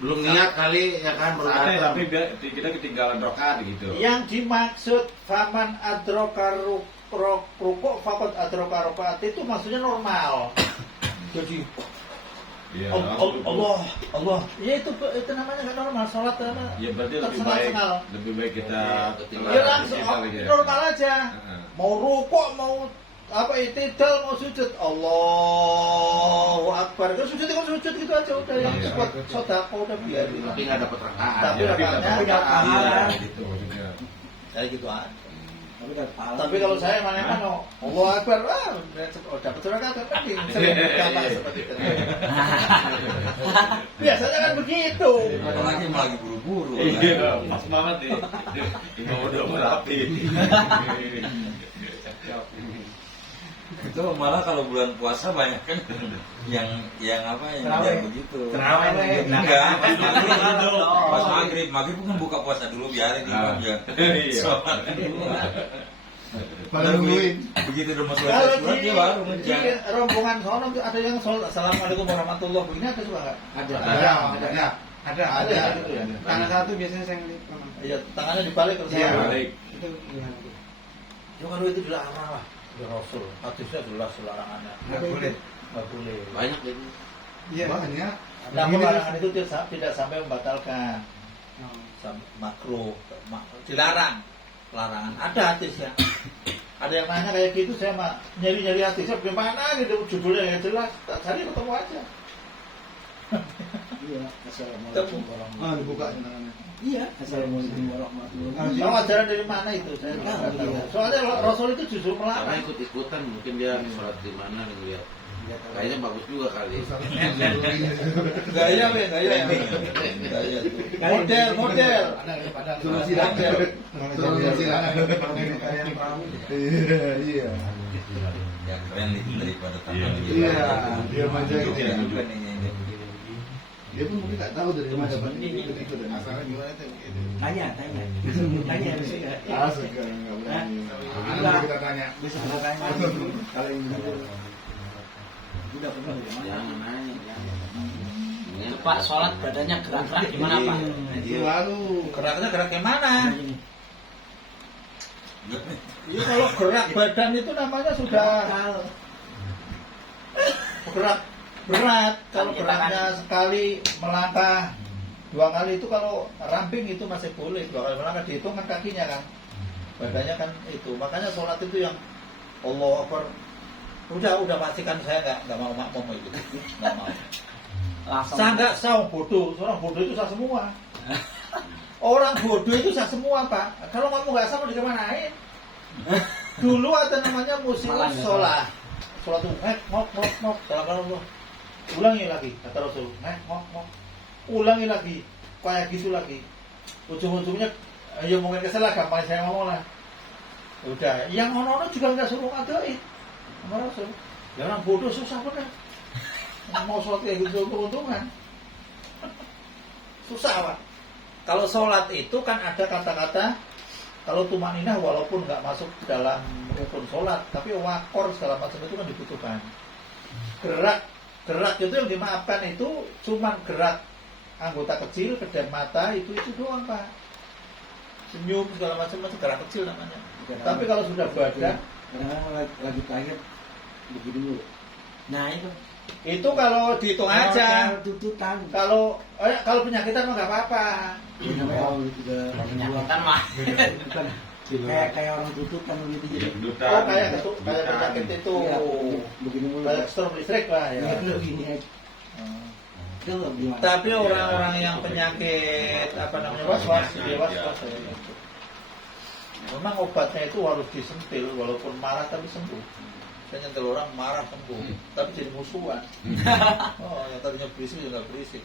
Belum niat kali ya kan baru santai datang. tapi biar kita ketinggalan rakaat gitu. Yang dimaksud faman adroka rukuk fakot adroka rakaat itu maksudnya normal. Jadi Iya. Allah. Ya itu namanya nggak normal, sholat namanya. Ya berarti lebih tersengal-sengal. baik kita Ya langsung normal aja. Heeh. Mau rukuk, mau apa itidal, mau sujud, Allahu Akbar. Kalau sujud kan sujud gitu aja udah yang Iya. buat sodako udah biarin. Tapi nggak dapat rakaat. Tapi Ya, rakaatnya tapi punya dapat pahala. pahala gitu maksudnya. Kayak gitu aja. Tapi kan pahala. Tapi kalau saya mana Allahu Akbar, dapat rakaat kan penting. Sering gambar seperti itu. Biasanya kan begitu. Apalagi lagi buru-buru. Iya, pas banget nih. Ini udah merapi. Itu malah kalau bulan puasa banyak kan yang apa yang begitu. Terawih. Enggak, pas maghrib. Pas maghrib kan buka puasa dulu biarin imam ya. Iya. Sholat dulu. Baru nungguin. Begitu udah masuk Kalau sholat di dia baru ngejar. rombongan sono tuh ada yang sholat Assalamualaikum warahmatullahi begini ada juga nggak? Ada gitu ya. Tangan satu biasanya saya ngeliat. Iya, tangannya dibalik kalau Iya. saya. Balik. Itu gimana? Ya kalau itu dilarang lah. Ya Rasul, hadisnya jelas larangannya. Nggak boleh. Nggak boleh. Banyak jadi. Iya. Banyak. Namun larangan itu tidak sampai membatalkan. Oh. Makruh, dilarang. Larangan. Ada hadisnya. Ada yang nanya kayak gitu, saya mah nyari-nyari hadisnya bagaimana gitu, judulnya yang jelas. Tak cari ketemu aja. Iya. Assalamualaikum warahmatullahi Dibuka tangannya. Iya. Assalamualaikum warahmatullahi wabarakatuh. Tahu ajaran dari mana itu? Saya nggak tahu. Soalnya Rasul itu justru Karena melarang. ikut-ikutan mungkin dia sholat di mana ngeliat. Kayaknya bagus juga kali. Gaya, be, gaya. Model. Suruh sidang. Suruh sidang. Iya. Yang keren itu daripada tangan gitu. Iya, dia manja gitu ya. Bukan ini. Dia pun mungkin nggak tahu dari mana dapat ikut dan Asalnya gimana tuh? Gitu. Tanya. Tanya bisa nggak? sekarang nggak berani. Nah, Kita tanya. Bisa tanya. Kalau yang gitu. Udah pernah jangan nanya. Jangan. Pak, sholat badannya gerak-gerak gimana Pak? Lalu Geraknya gerak yang mana? Iya kalau gerak badan itu namanya sudah gerak berat. Kalau geraknya sekali melangkah 2 kali itu kalau ramping itu masih boleh. 2 kali melangkah dihitung kan kakinya kan. Badannya kan itu. Makanya sholat itu yang Allahu Akbar. Udah pastikan saya nggak mau makmum itu. Nggak mau. Langsung. Sah nggak sah bodoh. Orang bodoh itu sah semua. Orang bodoh itu sah semua Pak. Kalau kamu nggak sah mau dikemanain? Dulu ada namanya musim sholat. sholat tuh ngok dalam Allah. Ulangi lagi kata Rasul, ngok. Ulangi lagi, kayak gitu lagi. Ujung-ujungnya, ya mungkin kesalahan gampang saya ngomong lah. Udah, yang ono juga nggak suruh ngadain sama Rasul. Ya orang bodoh susah bener. Mau sholat kayak gitu untung-untungan. Susah Pak. Kalau sholat itu kan ada kata-kata, kalau tumaninah walaupun nggak masuk dalam rukun sholat, tapi wakor segala macam itu kan dibutuhkan. Gerak itu yang dimaafkan itu cuman gerak anggota kecil, kedap mata itu doang Pak. Senyum segala macam gerak kecil namanya. Tapi kalau sudah badan, kadang-kadang lagi terakhir begini dulu. Nah itu kalau dihitung aja. Tututan. Kalau penyakitan mah nggak apa-apa. Penyakitan mah. Kayak orang tututan gitu jadi. Oh kayak penyakit itu. Iya, begini mulu. Kayak strom listrik lah ya. Iya, begini aja. Tapi orang-orang yang penyakit was-was, dia was-was. Memang obatnya itu harus disentil, walaupun marah tapi sembuh. Saya nyentil orang marah sembuh, tapi jadi musuhan. Oh, yang tadinya berisik juga berisik.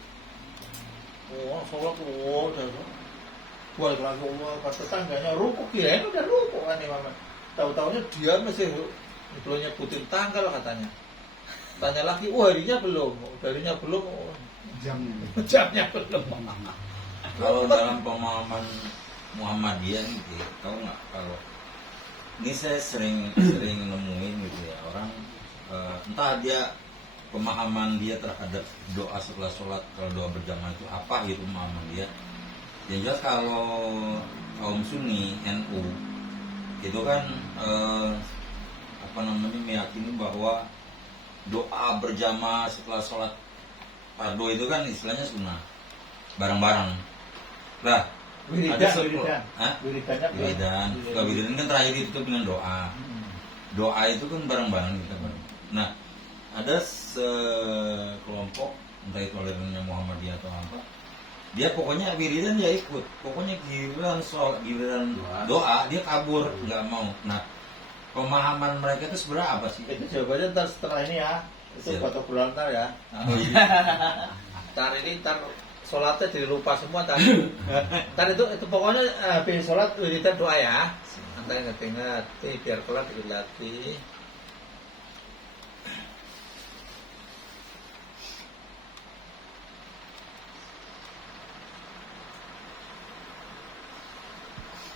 Oh, sholat udah. Balik lagi Allah pas tetangganya rukuk, kirain udah rukuk kan nih mama. Tahu-tahunya dia masih belum nyebutin tanggal katanya. Tanya lagi, harinya belum, jamnya belum. Kalau dalam pemahaman Muhammadiyah nih, tahu nggak kalau ini saya sering nemuin gitu ya orang entah dia pemahaman dia terhadap doa setelah sholat, kalau doa berjamaah itu apa gitu pemahaman dia. Yang jelas kalau kaum Sunni NU itu kan meyakini bahwa doa berjamaah setelah sholat fardu itu kan istilahnya sunnah bareng-bareng. Nah, wiridan kan terakhir itu dengan doa. Doa itu kan bareng-bareng kita bareng. Nah, ada sekelompok entah itu alirannya Muhammadiyah atau apa, dia pokoknya wiridan ya ikut, pokoknya giliran sholat, giliran doa dia kabur, nggak mau. Nah, pemahaman mereka itu sebenarnya apa sih? Itu jawabannya ntar setelah ini ya. Itu foto bulan ntar ya. Ntar sholatnya jadi lupa semua tadi. Tadi itu pokoknya habis sholat wiridan doa ya. Nanti ingat biar kelar dilatih.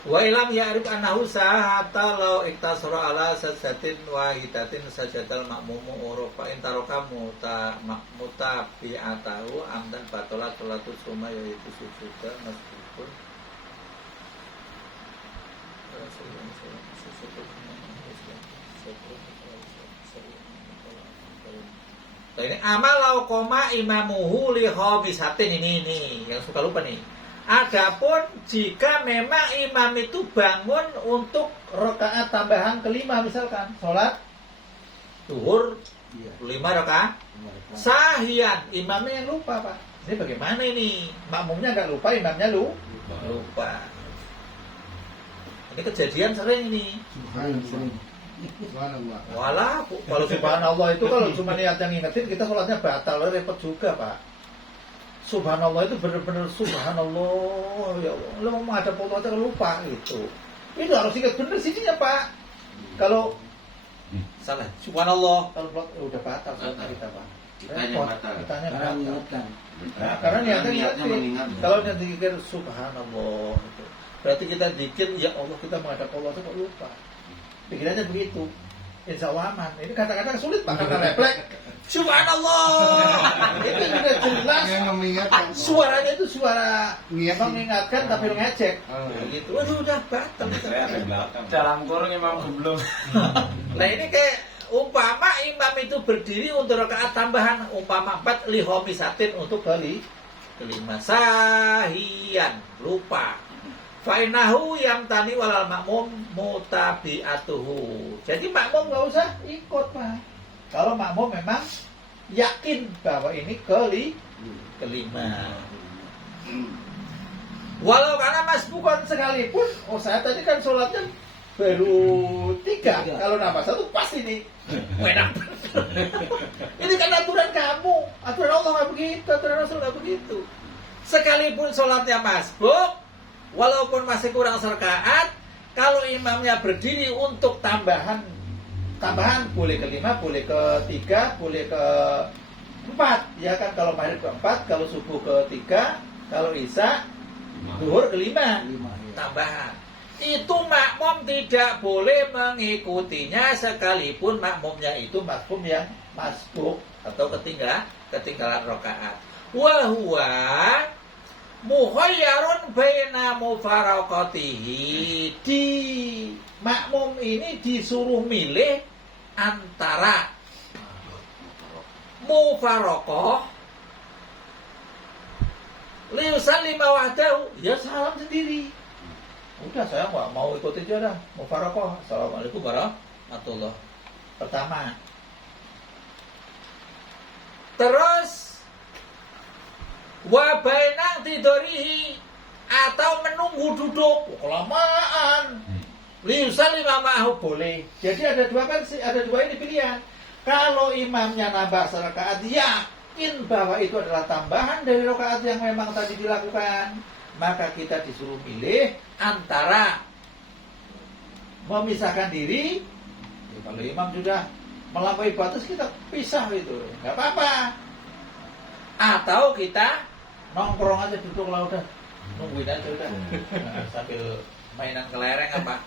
Wa ilam ya'rif annahu sahata law iktasara ala sajdatin wahidatin sajadal makmumu urufa intaroka muta bi'atahu amdan batolat sholatu suma yaitu sujuda meskipun ini amalau koma imamuhu li khamisatin ini yang suka lupa nih. Adapun jika memang imam itu bangun untuk rakaat tambahan kelima, misalkan sholat zuhur 5 rakaat, sahian imamnya yang lupa Pak. Ini bagaimana ini? Makmumnya nggak lupa, imamnya lupa. Ini kejadian sering ini. Subhanallah. Walah, kalau subhanallah itu kalau cuma niat yang ngingetin kita sholatnya batal, repot juga Pak. Subhanallah itu benar-benar subhanallah ya Allah. Lo mau menghadap Allah aja lupa gitu. Itu harus ingat benar sininya Pak. Kalau salah subhanallah kalau udah batal kita Pak. Kitanya batal. Kitanya mengingatkan. Nah, karena niatnya mengingatkan. Kalau nanti dikir subhanallah gitu. Berarti kita dikir ya Allah kita menghadap Allah aja kok lupa. Pikirannya begitu. Insya Allah aman. Ini kata-kata sulit Pak karena refleks. Subhanallah. Itu sudah jelas. Yang mengingatkan. Suaranya itu suara mengingatkan tapi ngecek. Gitu. Waduh udah batal. Dalam kurung imam belum. Nah ini kayak umpama imam itu berdiri untuk rakaat tambahan, umpama 4 li khomisatin untuk kelima sahian lupa. Fainahu yang tani walal makmum mutabiatuhu. Jadi makmum nggak usah ikut Pak. Kalau makmum memang yakin bahwa ini kelima. Walau karena masbukan sekalipun, saya tadi kan sholatnya baru 3. Kalau nambah 1 pas ini. Enak. Ini kan aturan kamu. Aturan Allah nggak begitu, aturan Rasul nggak begitu. Sekalipun sholatnya masbuk, walaupun masih kurang serkaat, kalau imamnya berdiri untuk tambahan boleh ke 5, boleh ke 3, boleh ke 4, ya kan? Kalau maghrib ke 4, kalau subuh ke 3, kalau isya zuhur ke 5, tambahan. Itu makmum tidak boleh mengikutinya sekalipun makmumnya itu makmum yang masbuk atau ketinggalan rakaat. Wa huwa mukhayyarun baina mufaraqatihi. Di makmum ini disuruh milih antara mufaraqah liusallima wahdahu, ya salam sendiri. Udah saya nggak mau ikutin dia dah, mufaraqah. Assalamualaikum warahmatullah. Pertama. Terus wabainang tidorihi, atau menunggu duduk kelamaan. Liusal imam ma'ahu boleh. Jadi ada dua ini pilihan. Kalau imamnya nambah serakaat, yakin bahwa itu adalah tambahan dari rakaat yang memang tadi dilakukan, maka kita disuruh milih antara memisahkan diri. Kalau imam sudah melampaui batas, kita pisah itu, nggak apa-apa. Atau kita nongkrong aja, duduk lah udah, nungguin aja udah, sambil mainan kelereng apa.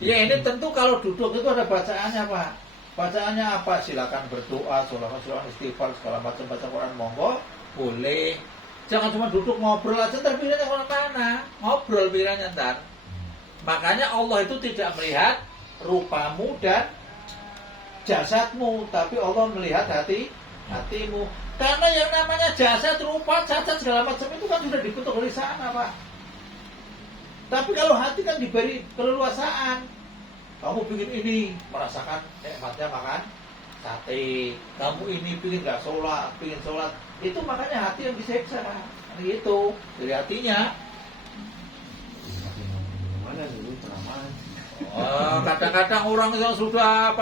Ya ini tentu kalau duduk itu ada bacaannya Pak. Bacaannya apa? Silakan berdoa, silakan istighfar, segala macam, baca Quran, monggo, boleh. Jangan cuma duduk ngobrol aja, ntar pikirannya kemana-mana. Ngobrol pikirannya ntar. Makanya Allah itu tidak melihat rupamu dan jasadmu, tapi Allah melihat hatimu. Karena yang namanya jasad, rupa, cacat, segala macam itu kan sudah dibentuk dari sana, Pak. Tapi kalau hati kan diberi keleluasaan. Kamu bikin ini, merasakan nikmatnya makan sate. Kamu ini bikin nggak sholat, bikin sholat. Itu makanya hati yang diseksa. Gitu, dari hatinya. Mana dulu penamaan? Oh, kadang-kadang orang yang sudah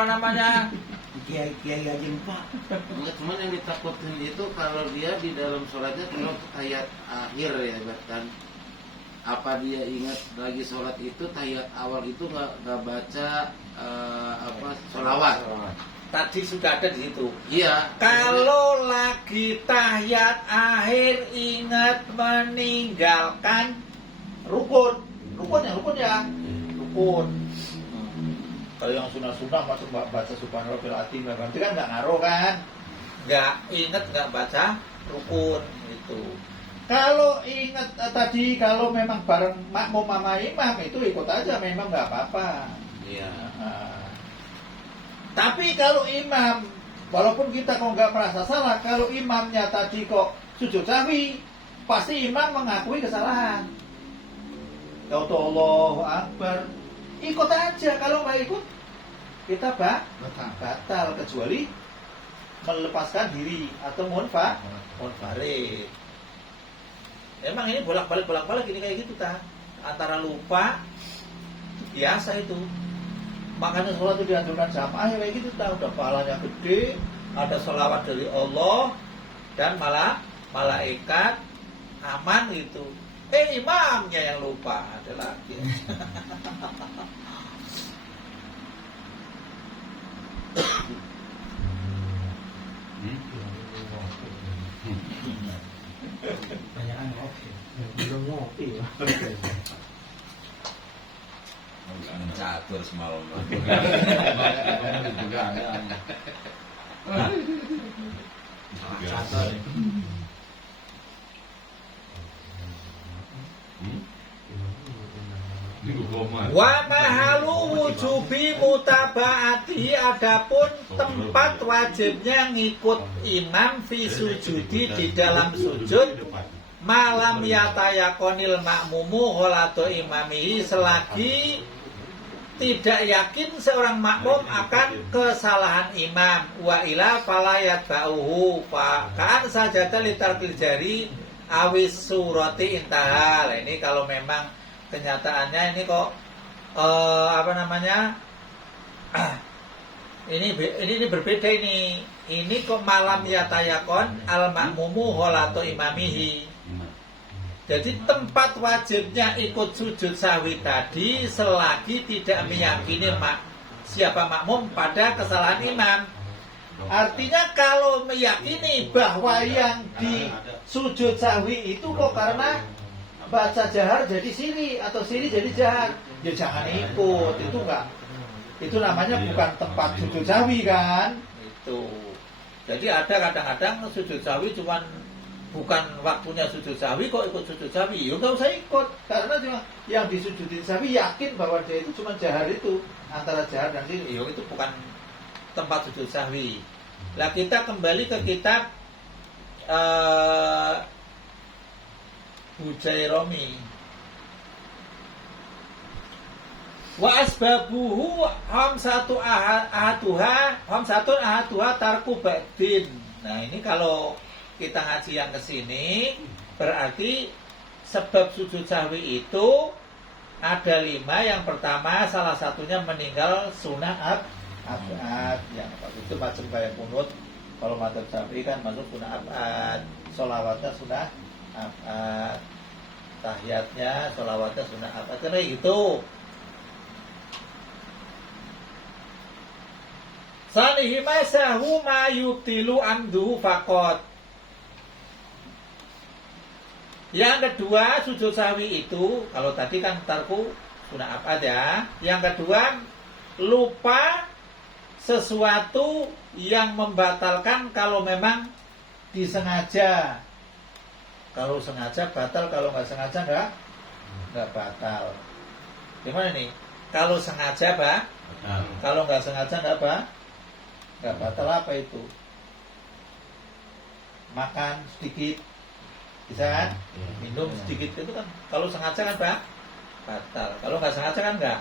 Kiai aja lupa. Enggak, cuman yang ditakutin itu kalau dia di dalam sholatnya kalau tahiyat akhir ya, bahkan apa dia ingat lagi sholat itu tahiyat awal itu nggak baca sholawat. Tadi sudah ada di situ. Iya. Kalau lagi tahiyat akhir ingat meninggalkan rukun ya. Kalau yang sunah-sunah masuk baca subhanallah azim, berarti kan nggak ngaruh kan, nggak inget nggak baca rukun itu. Kalau inget tadi, kalau memang bareng makmum sama imam itu ikut aja, memang nggak apa-apa. Iya. Tapi kalau imam, walaupun kita kok nggak merasa salah, kalau imamnya tadi kok sujud sahwi, pasti imam mengakui kesalahan. Kau tuh Allahu Akbar, ikut aja. Kalau nggak ikut, kita batal, kecuali melepaskan diri atau munfarid. Emang ini bolak-balik ini kayak gitu kan, antara lupa biasa itu. Makanya sholat itu dianjurkan jamaah ya kayak gitu, udah pahalanya gede, ada sholawat dari Allah dan malaikat aman gitu. Imamnya yang lupa adalah Banyakan ngopi. Belum ngopi. Catur semalam. Juga ada. wa mahalu wujubi mutabaati, adapun tempat wajibnya ngikut imam fi sujudi di dalam sujud, malam yatayakonil makmumu ghalatu imamihi, selagi tidak yakin seorang makmum akan kesalahan imam. Wa ila falayat ba'uhu kaan sajata litarkil jari awis surati intahal. Ini kalau memang kenyataannya ini kok apa namanya? Ini berbeda ini. Ini kok malam yatayakon al makmumu holato imamihi. Jadi tempat wajibnya ikut sujud sahwi tadi selagi tidak meyakini siapa makmum pada kesalahan imam. Artinya kalau meyakini bahwa yang di sujud sahwi itu kok karena baca jahar jadi siri atau siri jadi jahar, ya jangan ikut. Itu enggak. Itu namanya bukan tempat sujud sahwi kan? Itu. Jadi ada kadang-kadang sujud sahwi cuman bukan waktunya sujud sahwi kok ikut sujud sahwi, ya nggak usah ikut karena cuma yang disujudin sahwi yakin bahwa dia itu cuma jahar itu antara jahar dan siri, ya itu bukan tempat sujud sahwi. Lah kita kembali ke kitab Hujairomi. Wa asbabuhu hamsatu ahaduha tarku ba'din. Nah ini kalau kita ngaji yang kesini berarti sebab sujud sahwi itu ada 5. Yang pertama salah satunya meninggal sunnah abad. Yang itu macam kayak kunut. Kalau madzhab Syafi'i kan masuk sunnah abad. Sholawatnya sunnah abad. Tahiyatnya sholawatnya sunnah abad. Karena gitu. Sanihima sahu ma yubtilu amduhu faqat. Yang kedua sujud sahwi itu kalau tadi kan tarku sunnah abad ya. Yang kedua lupa sesuatu yang membatalkan kalau memang disengaja. Kalau sengaja batal, kalau nggak sengaja nggak batal. Gimana nih? Kalau sengaja kalau nggak sengaja nggak batal. Apa itu? Makan sedikit, bisa kan? Minum sedikit itu kan kalau sengaja kan batal. Kalau nggak sengaja kan nggak.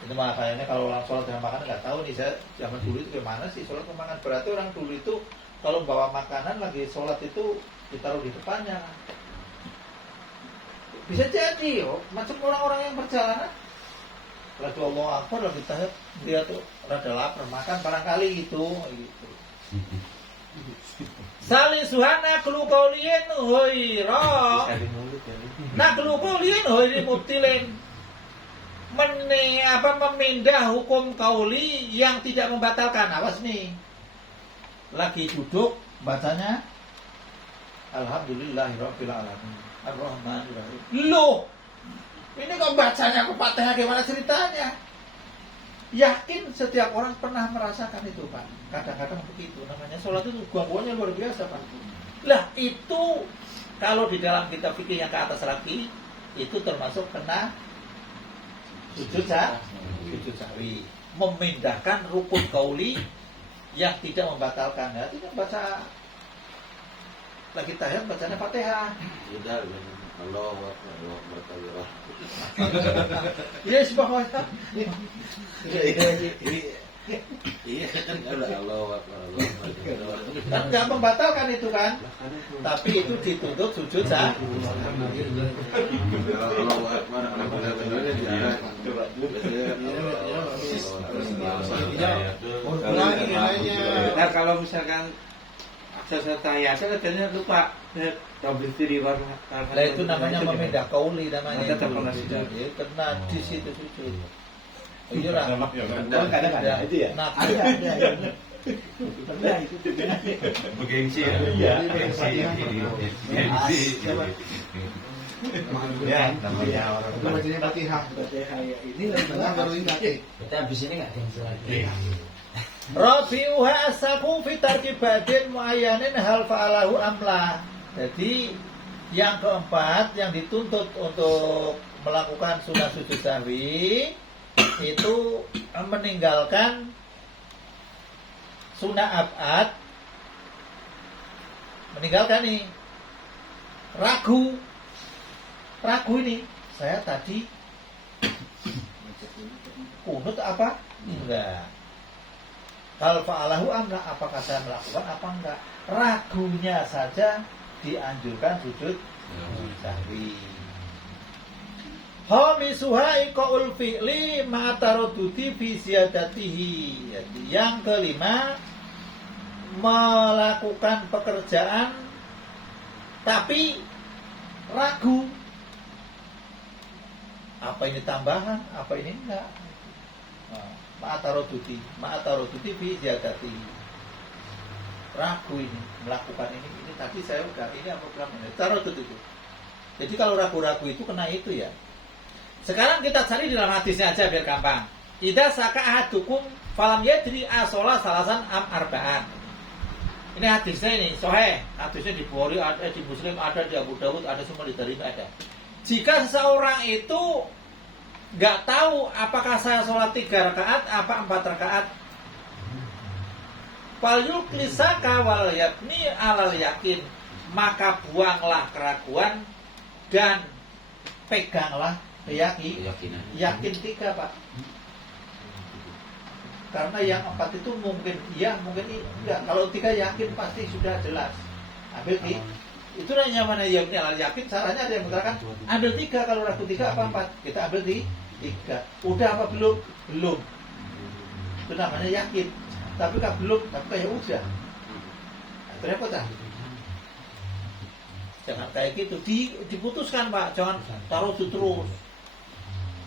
Itu makanya kalau orang sholat dengan makanan nggak tahu nih, saya zaman dulu itu gimana sih sholat dengan makanan. Berarti orang dulu itu kalau bawa makanan lagi sholat itu ditaruh di depannya. Bisa jadi macam orang-orang yang perjalanan lagi Allah Akbar lagi tahiyat, dia tuh rada lapar makan barangkali gitu. Sali suhana kelu kaulien hoiro. Nah kelu kaulien hoiri mubtilin. Memindah hukum kauli yang tidak membatalkan. Awas nih. Lagi duduk bacanya Alhamdulillahirabbil alamin. Ar-Rahmanir-Rahim. Loh. Ini kok bacanya ke Fatihah gimana ceritanya? Yakin setiap orang pernah merasakan itu, Pak. Kadang-kadang begitu. Namanya sholat itu gangguannya luar biasa, Pak. Lah itu kalau di dalam kitab fikih yang ke atas lagi itu termasuk kena sujud sahwi. Memindahkan rukun kauli yang tidak membatalkan. Ya, tidak baca lagi tahiyat bacanya Fatihah. Tidak, Allah Akbar. Iya sebabnya. Iya kan ada Allah Akbar. Kan nggak membatalkan itu kan? Tapi itu dituntut sujud sahwi. Allah Akbar. Nah kalau misalkan saya katanya lupa Rabbil Firi warna. Nah itu namanya memindah kauli namanya. Tetap kena sujud. Ya, kena di situ sujud. Iya lah. Kadang ada itu ya. Nah, Ada. Pernah itu. Bergengsi ya. Iya. Ya, namanya orang. Itu bacanya Fatihah. Ini lagi Tengah baru ingat. Kita habis ini nggak ada yang lagi. Rabi'uha asaku fi tarki badin muayyanin hal fa'alahu amla. Jadi yang keempat yang dituntut untuk melakukan sunnah sujud sahwi itu meninggalkan sunnah abad. Meninggalkan nih ragu ini saya tadi kunut apa enggak. Hal fa'alahu amla, apakah saya melakukan apa enggak? Ragunya saja dianjurkan sujud sahwi. Khamisuha iqaul fi'li ma'taradudi fi ziyadatihi. Jadi yang kelima, melakukan pekerjaan tapi ragu. Apa ini tambahan, apa ini enggak? Ma'taradudi fi ziyadatihi. Ragu ini, melakukan ini tadi saya udah, ini apa belum ini? Taradud itu. Jadi kalau ragu-ragu itu kena itu ya. Sekarang kita cari di dalam hadisnya aja biar gampang. Idza saka ahadukum falam yadri asola salasan am arba'an. Ini hadisnya ini, sahih. Hadisnya di Bukhari ada, di Muslim ada, di Abu Dawud ada, semua di Tirmidzi ada. Jika seseorang itu nggak tahu apakah saya sholat 3 rakaat apa 4 rakaat, fal yuklisaka wal yakni alal yakin, maka buanglah keraguan dan peganglah Keyakinan. yakin 3 Pak. Karena yang 4 itu mungkin iya, mungkin enggak. Kalau 3 yakin pasti sudah jelas. Ambil itu yang mana yakni alal yakin. Caranya ada yang mengatakan ambil 3, kalau ragu 3 apa 4. Kita ambil 3. Udah apa belum? Belum. Itu namanya yakin. Tapi kan belum, tapi kayak udah. Akhirnya apa? Jangan kayak gitu. Diputuskan Pak, jangan taruh itu terus.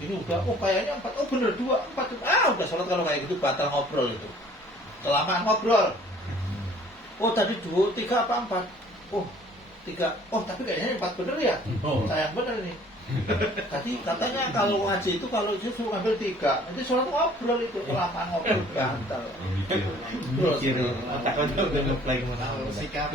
Ini udah, kayaknya 4, bener 2, 4. Udah sholat kalau kayak gitu batal ngobrol itu. Kelamaan ngobrol. Tadi 2, 3 apa 4? 3. Tapi kayaknya 4 bener ya. Sayang bener ini. Tadi katanya kalau ngaji itu kalau suruh ngambil 3, nanti sholat ngobrol itu, kelamaan ngobrol batal. Mikir, takutnya udah ngeplay kemana. Sikap.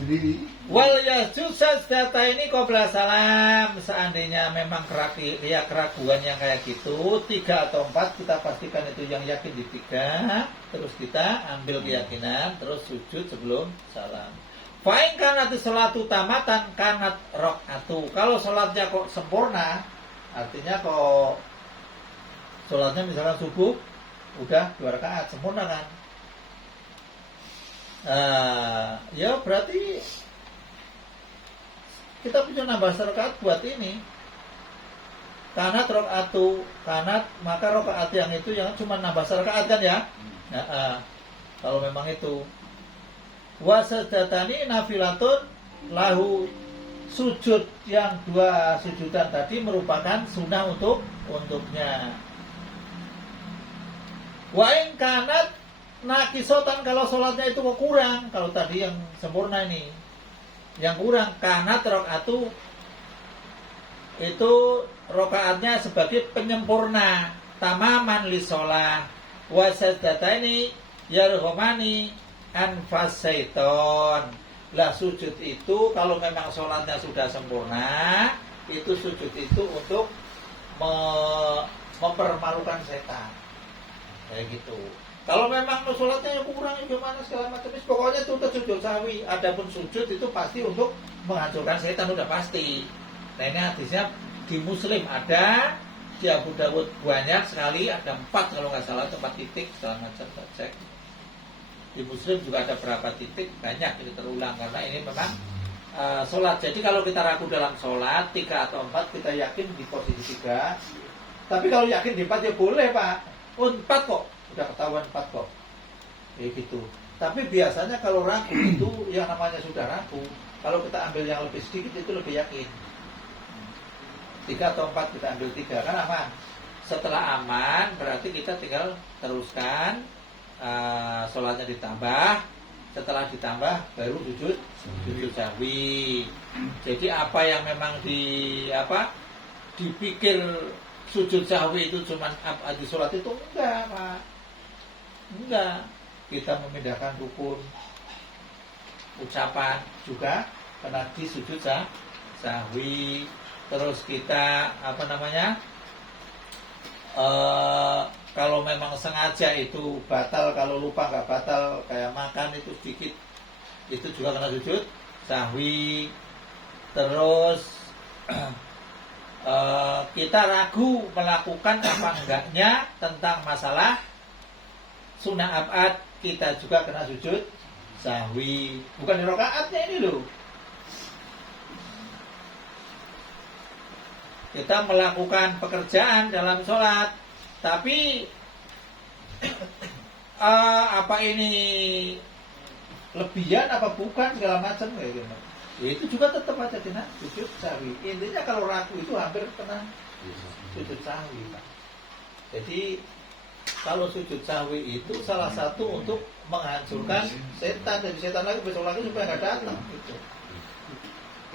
sendiri. Wal yasjud sajdata ini qabla salam. Seandainya memang keraguan yang kayak gitu 3 atau 4, kita pastikan itu yang yakin di 3. Terus kita ambil keyakinan, terus sujud sebelum salam. Fa'in kanati sholatu tamatan kanat rok'atu. Kalau sholatnya kok sempurna, artinya kok sholatnya misalnya subuh udah 2 rakaat sempurna kan? Ya berarti kita punya nambah rakaat buat ini. Kanat rok'atu, kanat, maka rakaat yang itu yang cuma nambah rakaat kan ya? Kalau memang itu. Wasadatani nafilatun lahu, sujud yang 2 sujudan tadi merupakan sunnah untuknya. Wa in kanat naqisotan, kalau sholatnya itu kok kurang, kalau tadi yang sempurna ini yang kurang, kanat rakaatu itu rakaatnya sebagai penyempurna tamaman li sholah. Wasadatani yarhamani anfasaiton. Lah sujud itu kalau memang sholatnya sudah sempurna, itu sujud itu untuk mempermalukan setan kayak gitu. Kalau memang sholatnya kurang gimana segala macam, pokoknya itu sujud sahwi. Adapun sujud itu pasti untuk menghancurkan setan, udah pasti. Nah ini hadisnya di Muslim ada, di Abu Dawud banyak sekali, ada 4 kalau nggak salah, 4 titik segala macam, cek. Di Muslim juga ada berapa titik, banyak ini terulang karena ini memang sholat. Jadi kalau kita ragu dalam sholat 3 atau 4, kita yakin di posisi 3. Tapi kalau yakin di 4 ya boleh Pak. 4 kok, udah ketahuan 4 kok, kayak gitu. Tapi biasanya kalau ragu itu yang namanya sudah ragu, kalau kita ambil yang lebih sedikit itu lebih yakin. 3 atau 4 kita ambil 3 kan aman. Setelah aman berarti kita tinggal teruskan. Sholatnya ditambah, setelah ditambah baru sujud sahwi. Jadi apa yang memang dipikir sujud sahwi itu cuma di sholat itu enggak Pak, enggak. Kita memindahkan rukun, ucapan juga kena di sujud sahwi. Terus kita kalau memang sengaja itu batal, kalau lupa nggak batal, kayak makan itu sedikit, itu juga kena sujud sahwi. Terus kita ragu melakukan apa enggaknya tentang masalah sunnah abad, kita juga kena sujud sahwi. Bukan di rakaatnya ini loh. kita melakukan pekerjaan dalam sholat, tapi apa ini lebihan apa bukan segala macam kayak gitu. Ya, itu juga tetap aja kena sujud sahwi. Intinya kalau ragu itu hampir kena sujud sahwi, Pak. Jadi kalau sujud sahwi itu salah satu untuk menghancurkan setan. Jadi setan lagi besok lagi supaya nggak datang. Gitu.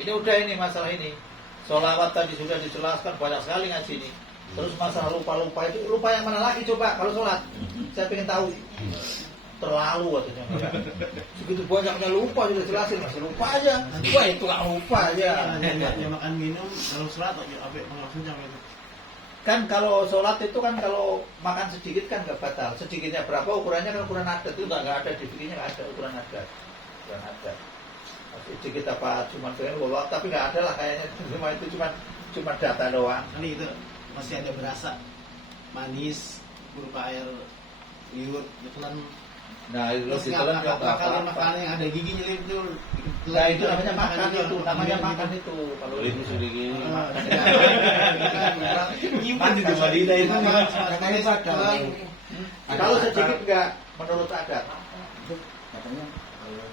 Ini udah ini masalah ini. Sholawat tadi sudah dijelaskan banyak sekali ngaji ini. Terus masalah lupa-lupa itu, lupa yang mana lagi coba kalau sholat? Saya pengen tahu. Terlalu katanya. Segitu banyaknya lupa sudah jelasin, masih lupa aja. Wah itu nggak lupa aja. Ya makan minum kalau sholat apa maksudnya itu? Kan kalau sholat itu kan kalau makan sedikit kan nggak batal. Sedikitnya berapa ukurannya kan ukuran adat itu nggak ada di fikihnya, nggak ada ukuran adat. Ukuran adat. Sedikit apa cuma pengen bawa, tapi nggak ada lah kayaknya. Cuma itu cuma data doang. Ini itu masih ada berasa manis berupa air liur ditelan. Nah itu Terus ditelan nggak apa-apa. makanan yang ada giginya itu. Nah itu namanya makan itu, namanya makan itu. Kalau Itu sudah gini. Gimana itu Madinah itu? Katanya batal. kalau sedikit enggak menurut adat. Katanya kalau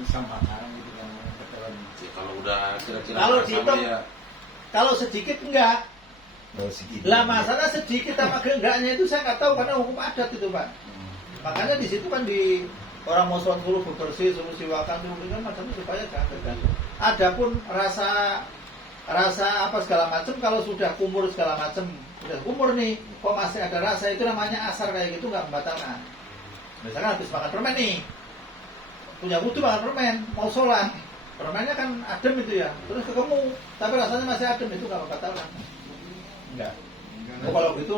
sisa makanan gitu yang ketelan. Ya, kalau udah kira-kira Kalau sama dihitung, ya kalau sedikit enggak. Oh, sedikit. Lah masalah sedikit sama enggaknya itu saya nggak tahu karena hukum adat itu Pak. Makanya di situ kan di orang mau sholat dulu bersih, suruh siwakan dulu kan macamnya supaya jangan terganggu. Adapun rasa apa segala macam kalau sudah kumur segala macam, sudah kumur nih, kok masih ada rasa itu namanya asar kayak gitu nggak membatalkan. Misalkan habis makan permen nih, punya wudhu makan permen, mau sholat, permennya kan adem itu ya, terus ketemu, tapi rasanya masih adem itu nggak membatalkan. Enggak. Oh, kalau gitu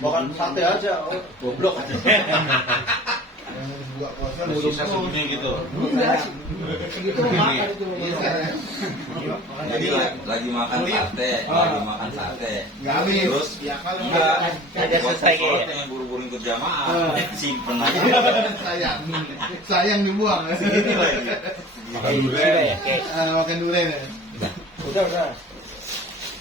makan sate aja, oh, goblok. Yang buka puasa bisa segini gitu. Enggak sih. Segitu makan itu. Jadi lagi makan sate, nggak habis. terus Ya kalau enggak Ada selesai sholat kayaknya. yang buru-buru ikut jamaah, simpen aja. sayang dibuang. Segini lagi. Makan durian ya. Makan durian ya. Udah.